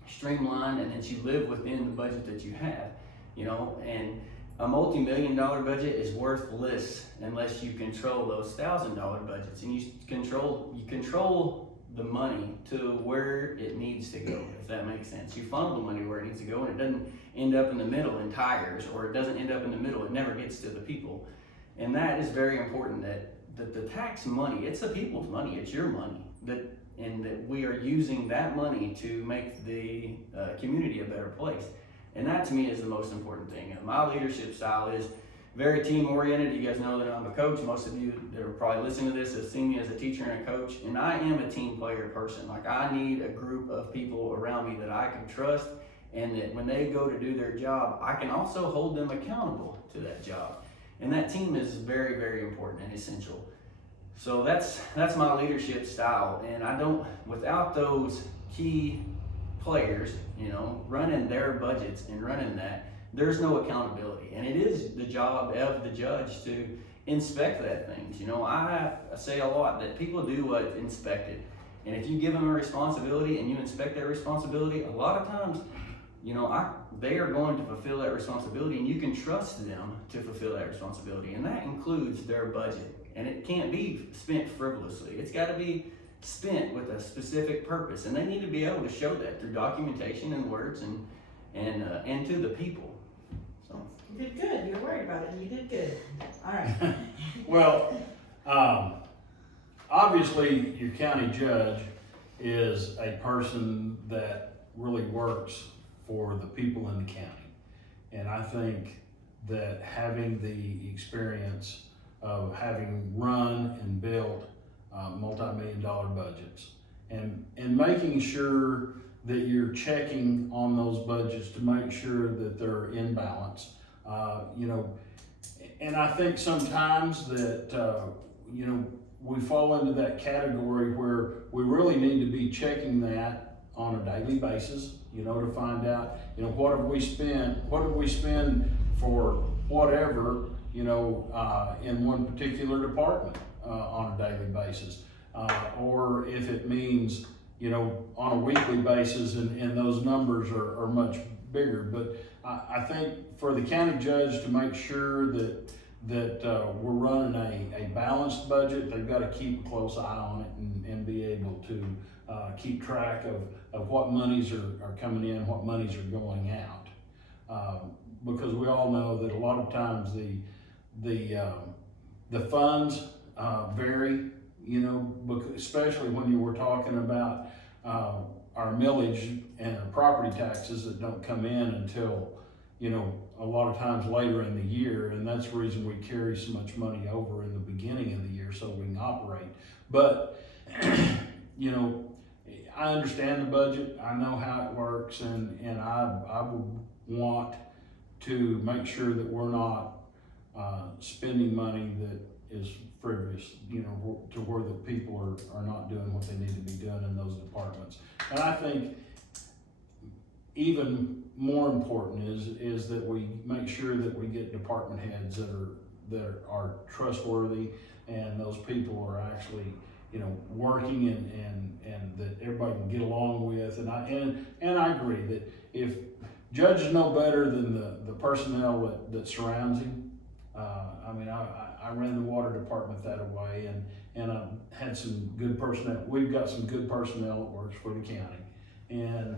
streamline and that you live within the budget that you have, and a multi-million-dollar budget is worthless unless you control those $1,000 budgets, and you control the money to where it needs to go, if that makes sense. You funnel the money where it needs to go, and it doesn't end up in the middle in tires, or it doesn't end up in the middle, it never gets to the people. And that is very important, that the tax money, it's the people's money, it's your money, and that we are using that money to make the community a better place. And that to me is the most important thing. My leadership style is very team oriented. You guys know that I'm a coach. Most of you that are probably listening to this have seen me as a teacher and a coach, and I am a team player person. Like, I need a group of people around me that I can trust, and that when they go to do their job, I can also hold them accountable to that job. And that team is very, very important and essential. So that's my leadership style, and without those key players, running their budgets and running that, there's no accountability. And it is the job of the judge to inspect that things. I say a lot that people do what's inspected, and if you give them a responsibility and you inspect that responsibility, a lot of times, they are going to fulfill that responsibility, and you can trust them to fulfill that responsibility, and that includes their budget. And it can't be spent frivolously. It's got to be spent with a specific purpose, and they need to be able to show that through documentation and words and to the people. So You did good. You're worried about it, and you did good. All right. Well, obviously your county judge is a person that really works for the people in the county. And I think that having the experience of having run and built multi-million-dollar budgets and making sure that you're checking on those budgets to make sure that they're in balance, and I think sometimes that we fall into that category where we really need to be checking that on a daily basis, to find out, what have we spent for whatever, in one particular department on a daily basis, or if it means, on a weekly basis, and those numbers are much bigger. But I think for the county judge to make sure that we're running a balanced budget. They've got to keep a close eye on it and be able to keep track of what monies are coming in, what monies are going out. Because we all know that a lot of times the funds vary, you know, especially when you were talking about our millage and our property taxes that don't come in until, you know, a lot of times later in the year, and that's the reason we carry so much money over in the beginning of the year so we can operate. But, you know, I understand the budget, I know how it works, and I would want to make sure that we're not spending money that is frivolous, you know, to where the people are not doing what they need to be doing in those departments. And I think even more important is that we make sure that we get department heads that are trustworthy, and those people are actually, you know, working and that everybody can get along with. And I agree that if judges know better than the personnel that surrounds him. I mean, I ran the water department that way, and I had some good personnel. We've got some good personnel that works for the county, and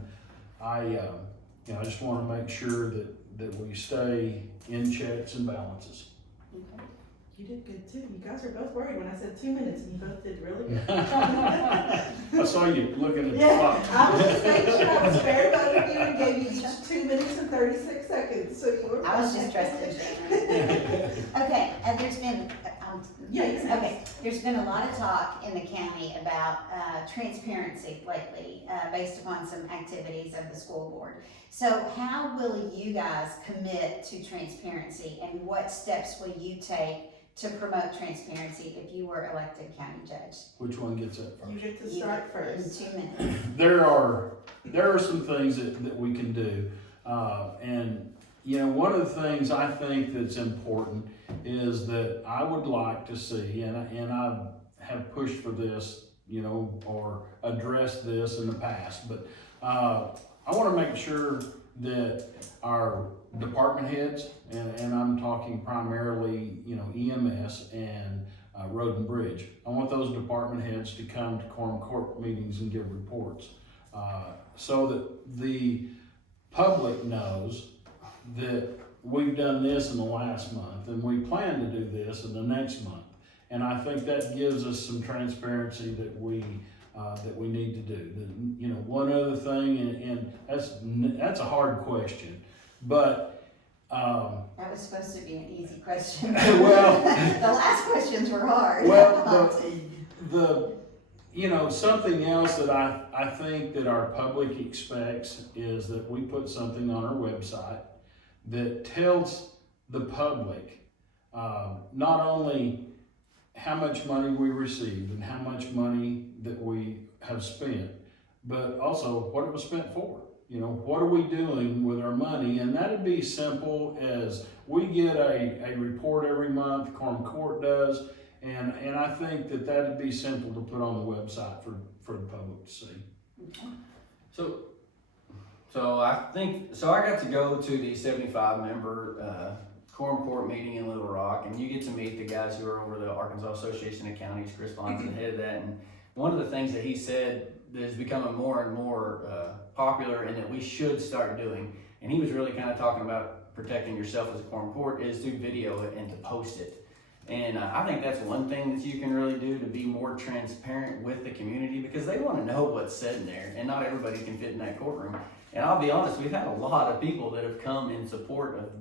you know, I just want to make sure that we stay in checks and balances. Okay. You did good too. You guys were both worried when I said 2 minutes, and you both did really good. I saw you looking at the Yeah, clock. I was just making sure I was fair to both of you and gave you each 2 minutes and 36 seconds, so you were. I was just trusting. Okay, and there's been, Yeah, you can. okay, there's been a lot of talk in the county about transparency lately, based upon some activities of the school board. So how will you guys commit to transparency, and what steps will you take to promote transparency if you were elected county judge? Which one gets that first? You get to start first. In 2 minutes. There are some things that we can do, and you know, one of the things I think that's important is that I would like to see, and I have pushed for this, you know, or addressed this in the past, but I want to make sure that our department heads, and I'm talking primarily, you know, EMS and Road and Bridge. I want those department heads to come to quorum court meetings and give reports, so that the public knows that we've done this in the last month and we plan to do this in the next month. And I think that gives us some transparency that we need to do. You know, one other thing, and that's a hard question, but That was supposed to be an easy question. well, The last questions were hard. well, the you know, something else that I think that our public expects is that we put something on our website that tells the public not only how much money we received and how much money that we have spent, but also what it was spent for. You know, what are we doing with our money? And that'd be simple as we get a report every month, quorum court does, and I think that'd be simple to put on the website for the public to see. Okay. So I got to go to the 75 member quorum court meeting in Little Rock, and you get to meet the guys who are over the Arkansas Association of Counties. Chris Vaughn's the head of that, and one of the things that he said that is becoming more and more popular and that we should start doing, and he was really kind of talking about protecting yourself as a quorum court, is to video it and to post it. And I think that's one thing that you can really do to be more transparent with the community, because they want to know what's said in there, and not everybody can fit in that courtroom. And I'll be honest, we've had a lot of people that have come in support of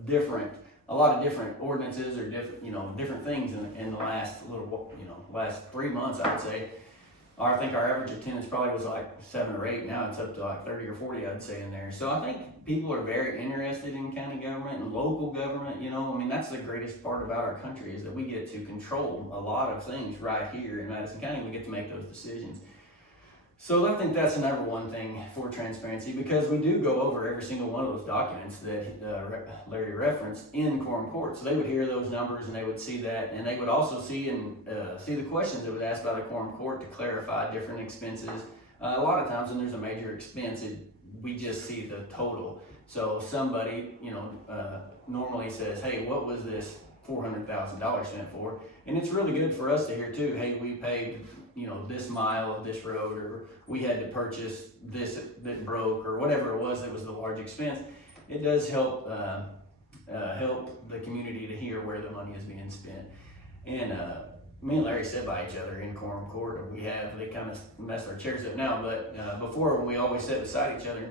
a lot of different ordinances or different things in the last last 3 months, I would say. I think our average attendance probably was like 7 or 8. Now it's up to like 30 or 40, I'd say, in there. So I think people are very interested in county government and local government. You know, I mean, that's the greatest part about our country, is that we get to control a lot of things right here in Madison County. We get to make those decisions. So I think that's the number one thing for transparency, because we do go over every single one of those documents that Larry referenced in quorum court. So they would hear those numbers and they would see that, and they would also see the questions that was asked by the quorum court to clarify different expenses. A lot of times when there's a major expense, we just see the total. So somebody, normally says, hey, what was this $400,000 spent for. And it's really good for us to hear too, hey, we paid, you know, this mile of this road, or we had to purchase this that broke, or whatever it was that was the large expense. It does help help the community to hear where the money is being spent. And me and Larry sit by each other in quorum court. They kind of mess our chairs up now, but before, when we always sat beside each other,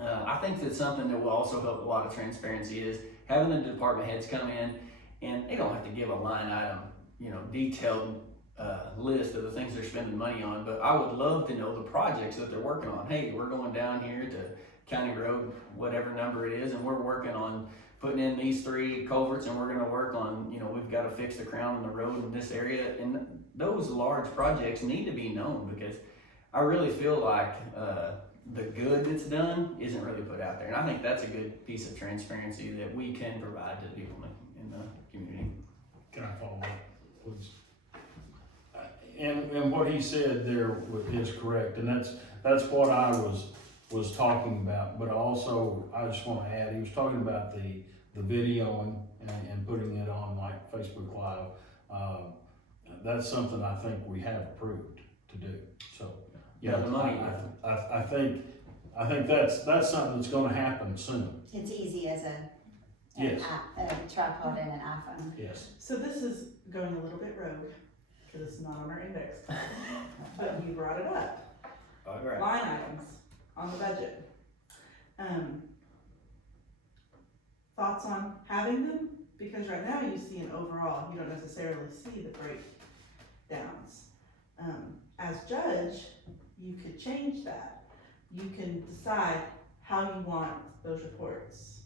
I think that something that will also help a lot of transparency is having the department heads come in, and they don't have to give a line item, you know, detailed list of the things they're spending money on, but I would love to know the projects that they're working on. Hey, we're going down here to County Road, whatever number it is, and we're working on putting in these 3 culverts, and we're going to work on, you know, we've got to fix the crown in the road in this area. And those large projects need to be known, because I really feel like the good that's done isn't really put out there. And I think that's a good piece of transparency that we can provide to people in the community. Can I follow up, please? And what he said there is correct, and that's what I was talking about. But also, I just want to add, he was talking about the videoing and putting it on like Facebook Live. That's something I think we have approved to do. So Yeah, the money. I think that's something that's going to happen soon. It's easy as a tripod and an iPhone. Yes. So this is going a little bit rogue, because it's not on our index, but you brought it up. All right. Line items on the budget. Thoughts on having them? Because right now you see an overall, you don't necessarily see the breakdowns. As judge, you could change that. You can decide how you want those reports.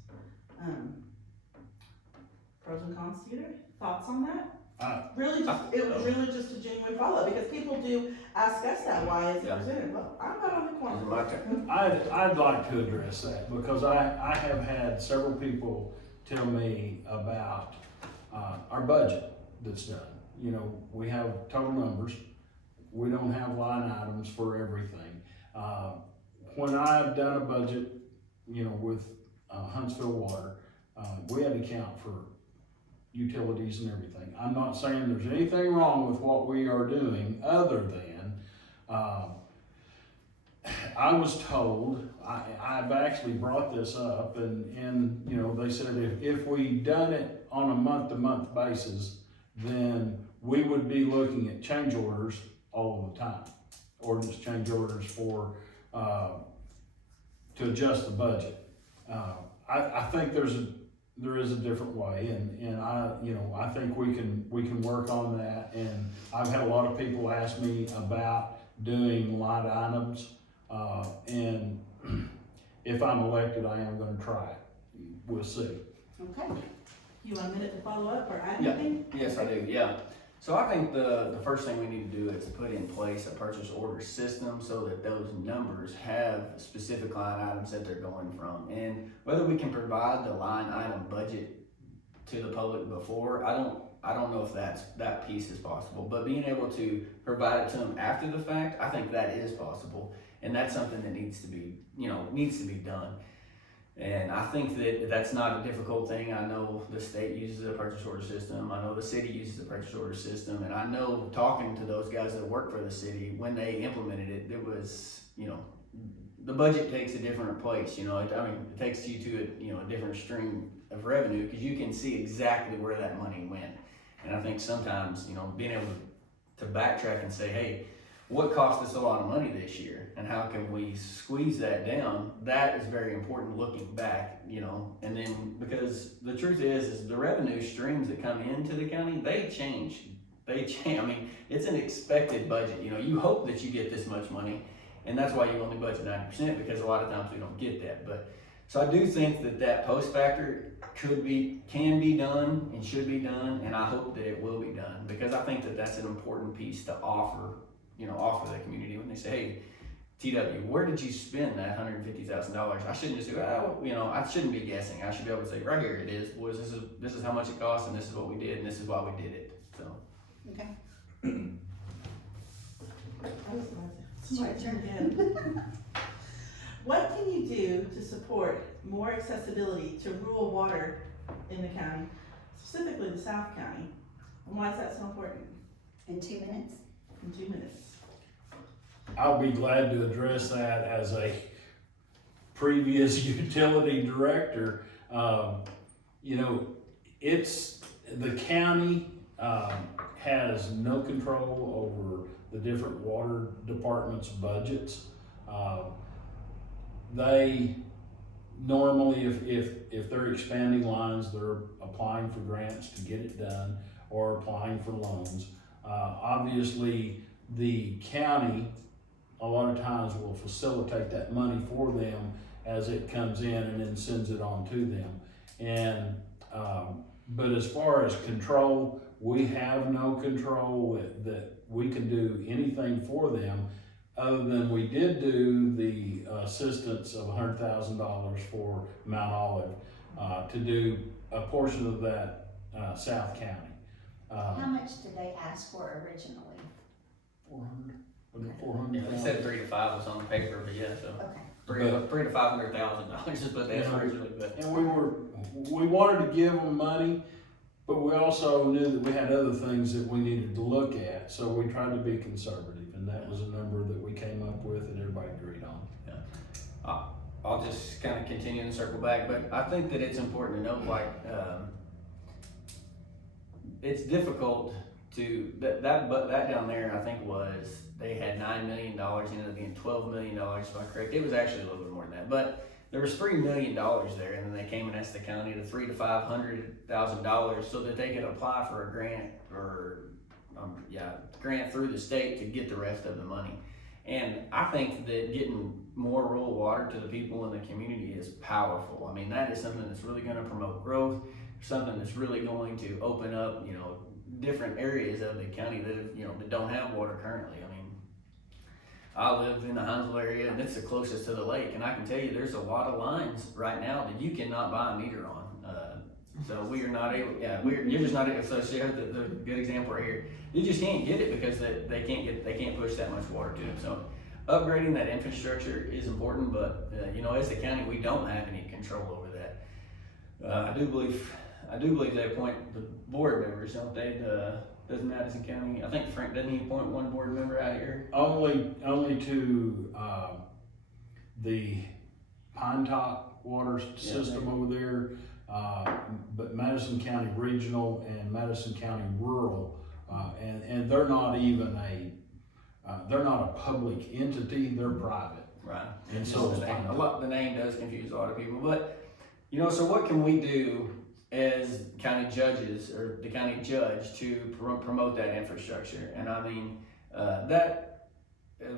Pros and cons, Peter? Thoughts on that? It was really just a genuine follow-up, because people do ask us that, why is it presented? Well, I'm not on the corner. Is it my turn? I'd like to address that, because I have had several people tell me about our budget that's done. You know, we have total numbers. We don't have line items for everything. When I've done a budget, you know, with Huntsville Water, we had to count for utilities and everything. I'm not saying there's anything wrong with what we are doing, other than I was told, I've actually brought this up, and you know, they said if we done it on a month-to-month basis, then we would be looking at change orders all the time, ordinance change orders for to adjust the budget. I think there is a different way, and I think we can work on that. And I've had a lot of people ask me about doing line items, and if I'm elected, I am going to try it. We'll see. Okay. You want a minute to follow up or add anything? Yes, I do, yeah. So I think the first thing we need to do is put in place a purchase order system, so that those numbers have specific line items that they're going from. And whether we can provide the line item budget to the public before, I don't know if that piece is possible, but being able to provide it to them after the fact, I think that is possible. And that's something that needs to be done. And I think that that's not a difficult thing. I know the state uses a purchase order system. I know the city uses a purchase order system. And I know, talking to those guys that work for the city, when they implemented it, it was, the budget takes a different place. It takes you to a different stream of revenue, because you can see exactly where that money went. And I think sometimes, being able to backtrack and say, hey, what cost us a lot of money this year, and how can we squeeze that down? That is very important looking back, and then, because the truth is the revenue streams that come into the county, they change. It's an expected budget. You hope that you get this much money, and that's why you only budget 90%, because a lot of times we don't get that. But so I do think that post factor can be done and should be done, and I hope that it will be done, because I think that that's an important piece to offer the community when they say, hey, TW, where did you spend that $150,000? I shouldn't just say, I shouldn't be guessing. I should be able to say, right here it is, boys, this is how much it cost, and this is what we did, and this is why we did it. So. Okay. It's my turn again. What can you do to support more accessibility to rural water in the county, specifically the South County. And why is that so important? In 2 minutes? In 2 minutes. I'll be glad to address that as a previous utility director. You know, it's, the county has no control over the different water departments' budgets. They normally, if they're expanding lines, they're applying for grants to get it done or applying for loans. Obviously, the county a lot of times will facilitate that money for them as it comes in and then sends it on to them. And but as far as control, we have no control that we can do anything for them, other than we did do the assistance of $100,000 for Mount Olive to do a portion of that South County. How much did they ask for originally? 400. They said 3 to 5 was on the paper, but yeah, so Okay. $300,000 to $500,000 is what they asked originally, but. And we wanted to give them money, but we also knew that we had other things that we needed to look at, so we tried to be conservative, and that was a number that we came up with and everybody agreed on. Yeah. I'll just kind of continue and circle back, but I think that it's important to note, like, it's difficult to, that down there, I think they had $9 million, ended up being $12 million, if I'm correct. It was actually a little bit more than that, but there was $3 million there, and then they came and asked the county to $300,000 to $500,000 so that they could apply for a grant or, grant through the state to get the rest of the money. And I think that getting more rural water to the people in the community is powerful. I mean, that is something that's really going to promote growth, something that's really going to open up, different areas of the county that, that don't have water currently. I mean, I live in the Hinesville area, and it's the closest to the lake, and I can tell you there's a lot of lines right now that you cannot buy a meter on. So we are not able, you're just not able, so share the good example right here. You just can't get it because they can't push that much water to them. So upgrading that infrastructure is important, but as a county, we don't have any control over that. I do believe they appoint the board members, don't they? Does Madison County, I think Frank, doesn't he appoint one board member out here? Only to the Pine Top water system over there, but Madison County Regional and Madison County Rural, and they're not even they're not a public entity, they're private. Right. And so the name does confuse a lot of people, but so what can we do as county judges or the county judge to promote that infrastructure? And I mean,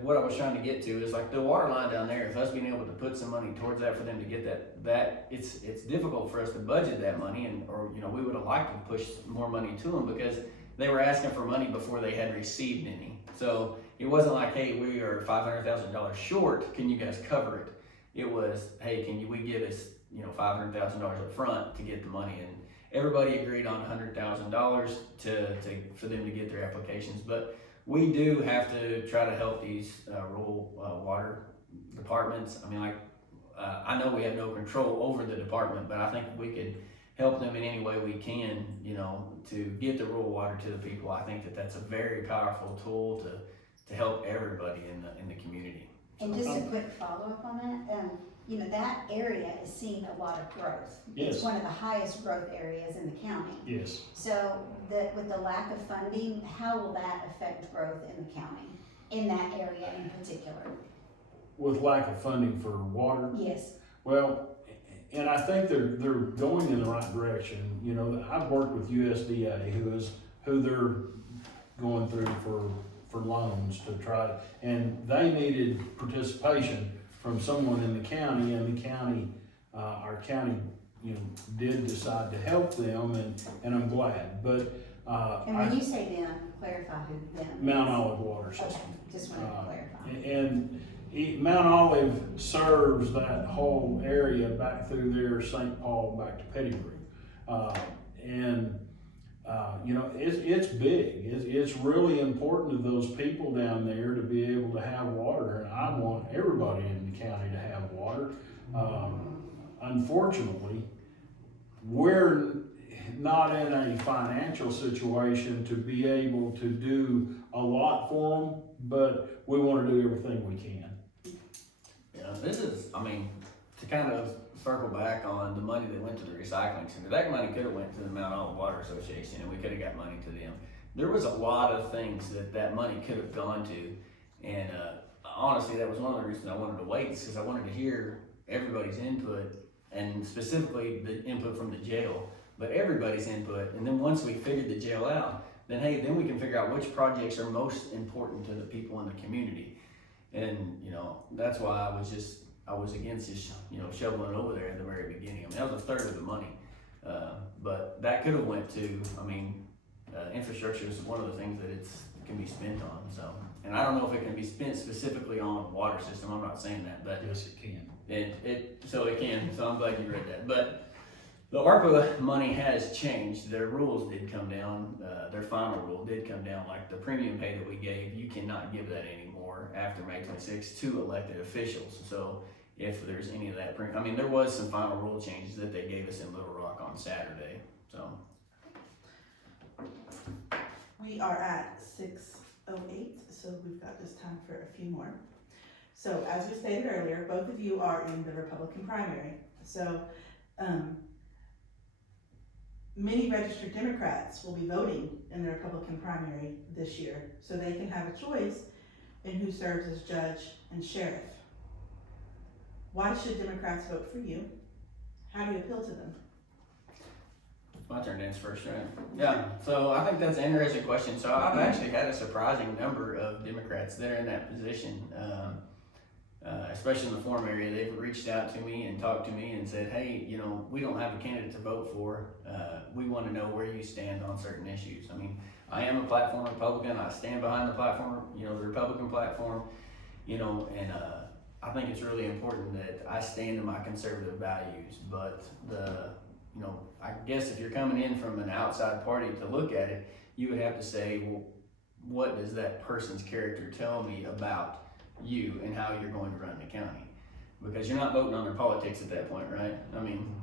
what I was trying to get to is like the water line down there, if us being able to put some money towards that for them to get that it's difficult for us to budget that money, or we would have liked to push more money to them because they were asking for money before they had received any. So it wasn't like, hey, we are $500,000 short, can you guys cover it? It was, hey, we give us $500,000 up front to get the money, and everybody agreed on $100,000 for them to get their applications. But we do have to try to help these rural water departments. I mean, I know we have no control over the department, but I think we could help them in any way we can, to get the rural water to the people. I think that that's a very powerful tool to help everybody in the community. And just a quick follow-up on that, that area is seeing a lot of growth. Yes. It's one of the highest growth areas in the county. Yes. So with the lack of funding, how will that affect growth in the county, in that area in particular? With lack of funding for water? Yes. Well, and I think they're going in the right direction. I've worked with USDA, who they're going through for loans to try, and they needed participation from someone in the county, and the county, our county, did decide to help them, and I'm glad. But and when you say them, clarify who them is. Mount Olive Water System. Okay, just wanted to clarify. And Mount Olive serves that whole area back through there, St. Paul, back to Pettigrew. It's big. It's really important to those people down there to be able to have water, and I want everybody in the county to have water. Unfortunately, not in a financial situation to be able to do a lot for them, but we want to do everything we can. Yeah, this is, I mean, to kind of circle back on the money that went to the recycling center, that money could have went to the Mount Olive Water Association and we could have got money to them. There was a lot of things that money could have gone to, and honestly, that was one of the reasons I wanted to wait, is because I wanted to hear everybody's input, and specifically the input from the jail, but everybody's input. And then once we figured the jail out, then hey, then we can figure out which projects are most important to the people in the community. And that's why I was against just shoveling it over there at the very beginning. I mean, that was a third of the money, but that could have went to, infrastructure is one of the things that it can be spent on. So, and I don't know if it can be spent specifically on water system. I'm not saying that, but Yes, it can. It can. So I'm glad you read that. But the ARPA money has changed. Their rules did come down. Their final rule did come down. Like the premium pay that we gave, you cannot give that anymore after May 26th to elected officials. So if there's any of that, there was some final rule changes that they gave us in Little Rock on Saturday. So We are at 6:08, so we've got this time for a few more. So as we stated earlier, both of you are in the Republican primary. So many registered Democrats will be voting in the Republican primary this year, so they can have a choice in who serves as judge and sheriff. Why should Democrats vote for you? How do you appeal to them? my turn to answer first, right? Yeah, so I think that's an interesting question. So I've actually had a surprising number of Democrats that are in that position, especially in the Forum area. They've reached out to me and talked to me and said, hey, we don't have a candidate to vote for. We want to know where you stand on certain issues. I mean, I am a platform Republican. I stand behind the platform, the Republican platform, and I think it's really important that I stand in my conservative values. But I guess if you're coming in from an outside party to look at it, you would have to say, well, what does that person's character tell me about you and how you're going to run the county? Because you're not voting on their politics at that point, right? I mean,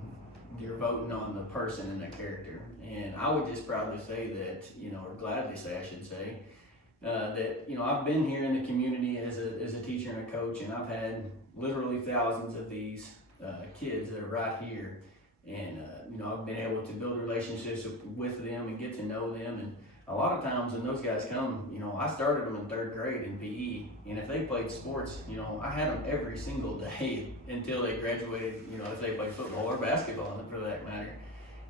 you're voting on the person and their character. And I would just proudly say that, or gladly say, I should say, that, I've been here in the community as a teacher and a coach, and I've had literally thousands of these kids that are right here. And, I've been able to build relationships with them and get to know them. And a lot of times when those guys come, I started them in 3rd grade in PE. And if they played sports, I had them every single day until they graduated, if they played football or basketball for that matter.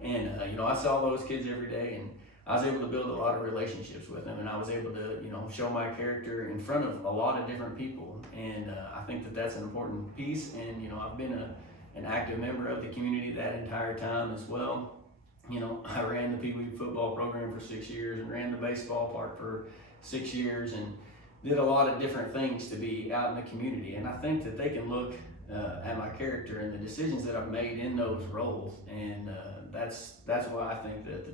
And, I saw those kids every day, and I was able to build a lot of relationships with them. And I was able to, show my character in front of a lot of different people. And I think that that's an important piece. And, I've been an active member of the community that entire time as well. I ran the Pee Wee football program for 6 years and ran the baseball park for 6 years and did a lot of different things to be out in the community. And I think that they can look at my character and the decisions that I've made in those roles. And that's why I think that,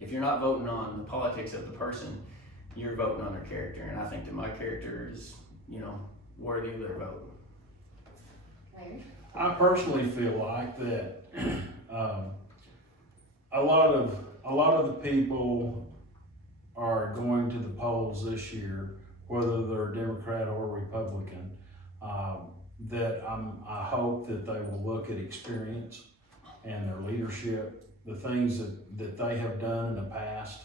if you're not voting on the politics of the person, you're voting on their character. And I think that my character is, worthy of their vote. I personally feel like that a lot of the people are going to the polls this year, whether they're Democrat or Republican. That I hope that they will look at experience and their leadership, the things that they have done in the past.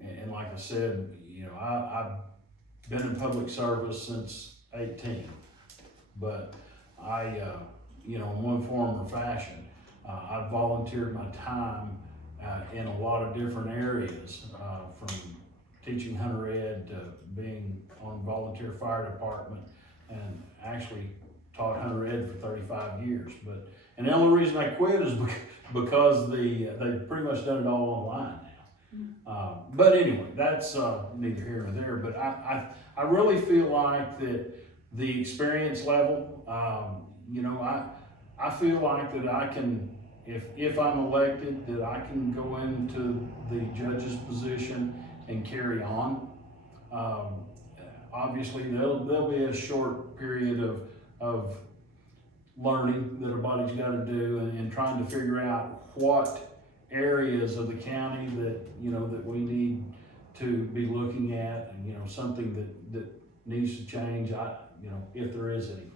And like I said, I've been in public service since 18. But I, in one form or fashion, I've volunteered my time in a lot of different areas, from teaching hunter ed to being on volunteer fire department, and actually taught hunter ed for 35 years. And the only reason I quit is because they've pretty much done it all online now. But anyway, that's neither here nor there. But I really feel like that the experience level, I feel like that I can, if I'm elected, that I can go into the judge's position and carry on. Obviously, there'll be a short period of learning that everybody's got to do, and trying to figure out what areas of the county that, you know, that we need to be looking at, and, you know, something that needs to change, you know, if there is anything.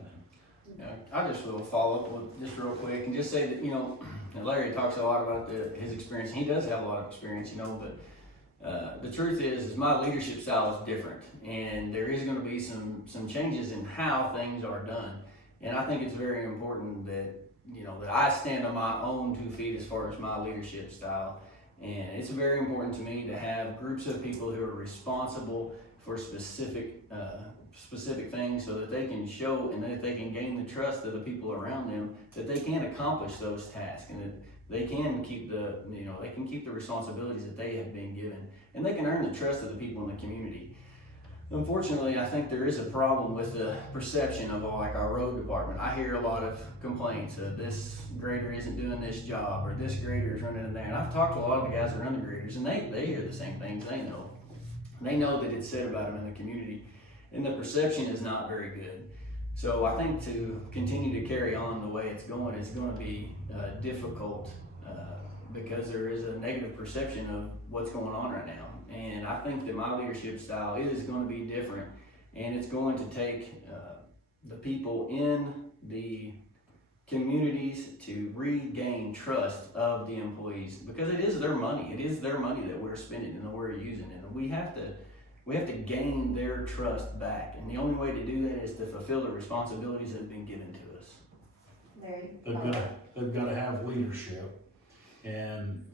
Yeah, I just will follow up with just real quick and just say that, you know, Larry talks a lot about his experience. He does have a lot of experience, you know, but the truth is my leadership style is different, and there is going to be some changes in how things are done. And I think it's very important that, you know, that I stand on my own 2 feet as far as my leadership style. And it's very important to me to have groups of people who are responsible for specific things, so that they can show and that they can gain the trust of the people around them, that they can accomplish those tasks, and that they can keep the responsibilities that they have been given, and they can earn the trust of the people in the community. Unfortunately, I think there is a problem with the perception of our road department. I hear a lot of complaints of this grader isn't doing this job, or this grader is running in there. And I've talked to a lot of the guys that run the graders, and they hear the same things. They know that it's said about them in the community, and the perception is not very good. So I think to continue to carry on the way it's going is going to be difficult because there is a negative perception of what's going on right now. And I think that my leadership style is going to be different, and it's going to take the people in the communities to regain trust of the employees, because it is their money. It is their money that we're spending and that we're using, and we have to gain their trust back. And the only way to do that is to fulfill the responsibilities that have been given to us. They've got to have leadership, and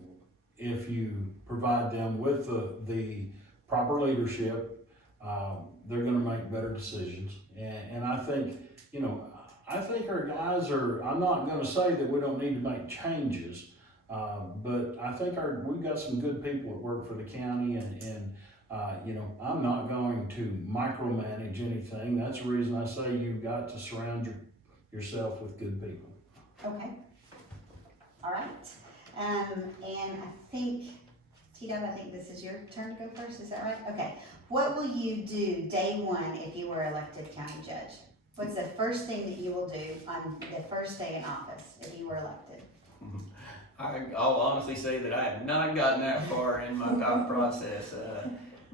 if you provide them with the proper leadership, they're going to make better decisions. And I think, you know, I think our guys are, I'm not going to say that we don't need to make changes, but I think we've got some good people that work for the county, and you know, I'm not going to micromanage anything. That's the reason I say you've got to surround yourself with good people. Okay. All right. And I think, T-Dub, I think this is your turn to go first. Is that right? Okay. What will you do day one if you were elected county judge? What's the first thing that you will do on the first day in office if you were elected? I'll honestly say that I have not gotten that far in my thought process.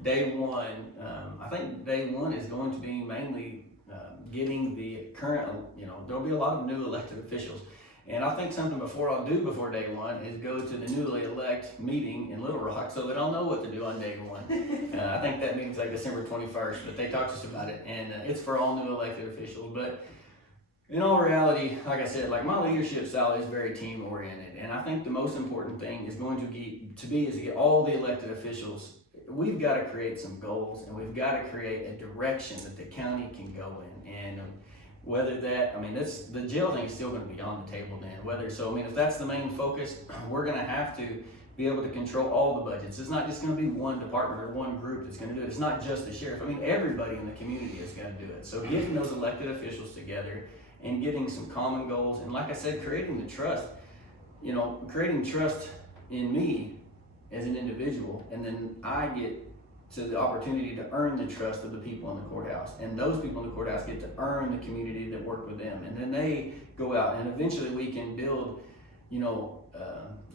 Day one, I think day one is going to be mainly getting the current, you know, there'll be a lot of new elected officials. And I think something I'll do before day one is go to the newly elect meeting in Little Rock, so that I'll know what to do on day one. I think that meeting's like December 21st, but they talked to us about it, and it's for all new elected officials. But in all reality, like I said, like my leadership style is very team oriented, and I think the most important thing is going to get all the elected officials. We've got to create some goals, and we've got to create a direction that the county can go in. And whether that, I mean, the jail thing is still going to be on the table then. If that's the main focus, we're going to have to be able to control all the budgets. It's not just going to be one department or one group that's going to do it. It's not just the sheriff. I mean, everybody in the community is going to do it. So getting those elected officials together and getting some common goals, and like I said, creating the trust, you know, creating trust in me as an individual, and then I get to the opportunity to earn the trust of the people in the courthouse, and those people in the courthouse get to earn the community that work with them, and then they go out, and eventually we can build, you know,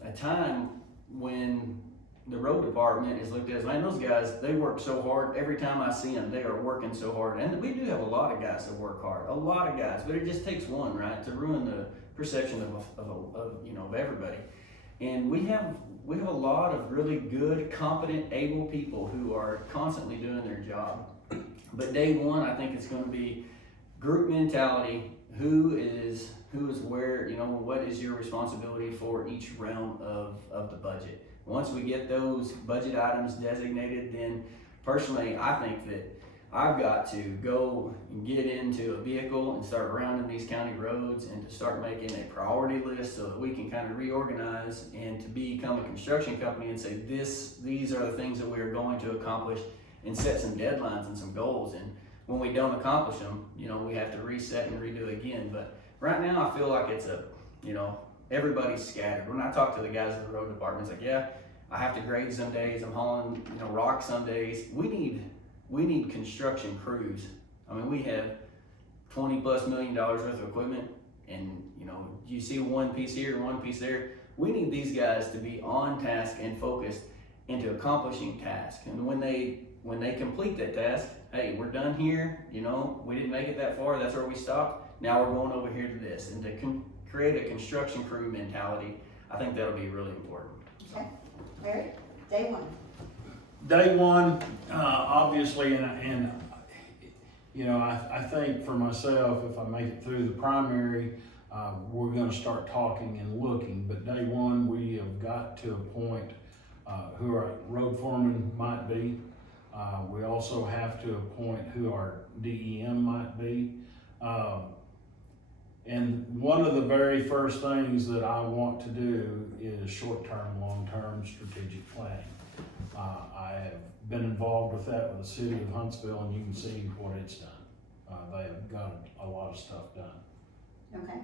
a time when the road department is looked at as, man, those guys, they work so hard. Every time I see them, they are working so hard. And we do have a lot of guys that work hard, a lot of guys, but it just takes one, right, to ruin the perception of everybody. And we have a lot of really good, competent, able people who are constantly doing their job. But day one, I think it's going to be group mentality. Who is where, you know, what is your responsibility for each realm of the budget? Once we get those budget items designated, then personally, I think that I've got to go and get into a vehicle and start rounding these county roads and to start making a priority list so that we can kind of reorganize and to become a construction company and say these are the things that we are going to accomplish, and set some deadlines and some goals. And when we don't accomplish them, you know, we have to reset and redo again. But right now I feel like it's everybody's scattered. When I talk to the guys in the road department, it's like, yeah, I have to grade some days, I'm hauling, you know, rock some days. We need construction crews. I mean, we have $20+ million worth of equipment, And, you know, you see one piece here and one piece there. We need these guys to be on task and focused into accomplishing tasks. And when they complete that task, hey, we're done here, you know, we didn't make it that far, that's where we stopped. Now we're going over here to this. And to create a construction crew mentality, I think that'll be really important. Okay, Larry, day one. Day one, obviously, and you know, I think for myself, if I make it through the primary, we're gonna start talking and looking. But day one, we have got to appoint who our road foreman might be. We also have to appoint who our DEM might be. And one of the very first things that I want to do is short-term, long-term strategic planning. I have been involved with that with the city of Huntsville, and you can see what it's done. They have got a lot of stuff done. Okay.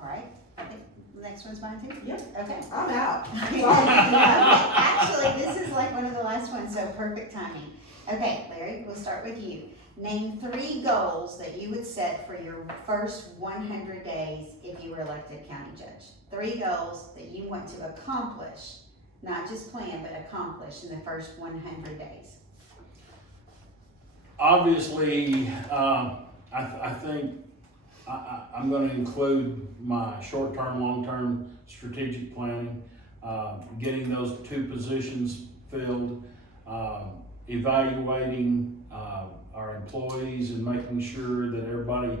All right. I think the next one's mine too? Yep. Okay. I'm out. Okay, actually, this is like one of the last ones, so perfect timing. Okay, Larry, we'll start with you. Name 3 goals that you would set for your first 100 days if you were elected county judge. 3 goals that you want to accomplish, not just plan, but accomplish in the first 100 days. Obviously, I think I'm going to include my short-term, long-term strategic planning, getting those 2 positions filled, evaluating our employees and making sure that everybody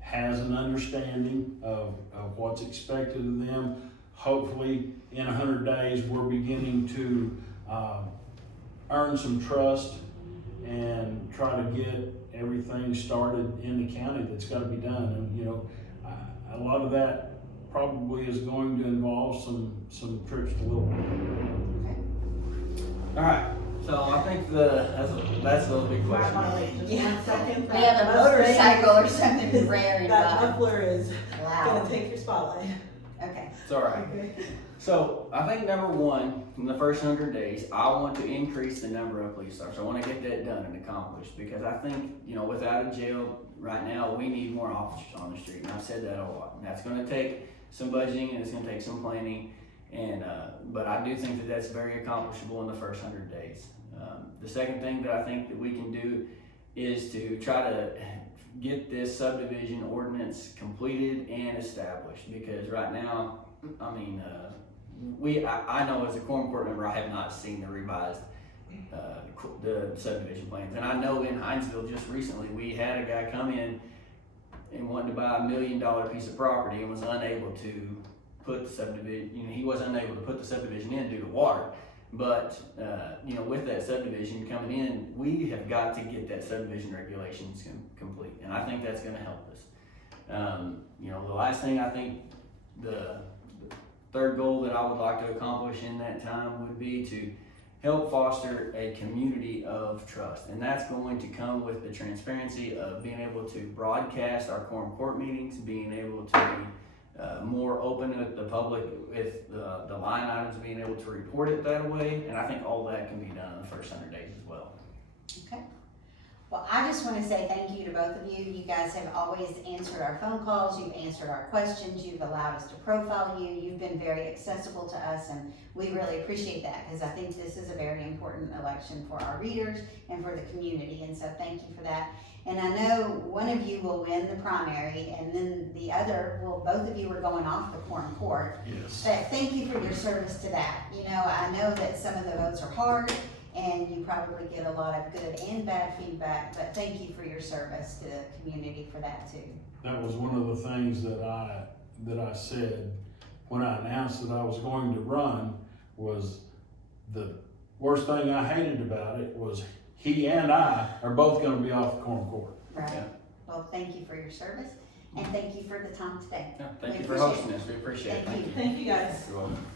has an understanding of what's expected of them. Hopefully, in 100 days, we're beginning to earn some trust and try to get everything started in the county that's got to be done. And you know, a lot of that probably is going to involve some trips to Little. All right. So I think that's a little big Might question. wanna wait just 1 second. We have a motorcycle or something rare in That mind. muffler is Wow. gonna take your spotlight. Okay. It's all right. So I think number 1, in the first 100 days, I want to increase the number of police officers. I want to get that done and accomplished because I think, you know, without a jail right now, we need more officers on the street. And I've said that a lot. And that's going to take some budgeting and it's going to take some planning. And but I do think that that's very accomplishable in the first 100 days. The second thing that I think that we can do is to try to get this subdivision ordinance completed and established because right now, I mean, I know as a quorum court member, I have not seen the revised the subdivision plans. And I know in Hinesville just recently, we had a guy come in and wanted to buy $1 million piece of property and was unable to put the subdivision, you know, he was unable to put the subdivision in due to water. But, you know, with that subdivision coming in, we have got to get that subdivision regulations complete. And I think that's gonna help us. You know, the last thing I think the third goal that I would like to accomplish in that time would be to help foster a community of trust. And that's going to come with the transparency of being able to broadcast our quorum court meetings, being able to be more open with the public, with the line items, being able to report it that way. And I think all that can be done in the first 100 days as well. Okay. Well, I just want to say thank you to both of you. You guys have always answered our phone calls. You've answered our questions. You've allowed us to profile you. You've been very accessible to us, and we really appreciate that because I think this is a very important election for our readers and for the community. And so thank you for that. And I know one of you will win the primary, and then the other, well, both of you are going off the quorum court. Yes. But thank you for your service to that. You know, I know that some of the votes are hard, and you probably get a lot of good and bad feedback, but thank you for your service to the community for that too. That was one of the things that I said when I announced that I was going to run. Was the worst thing I hated about it was he and I are both going to be off the quorum court. Right. Yeah. Well, thank you for your service, and thank you for the time today. Yeah, thank We you for appreciate hosting us. We appreciate it. Thank you. Thank you guys. You're welcome.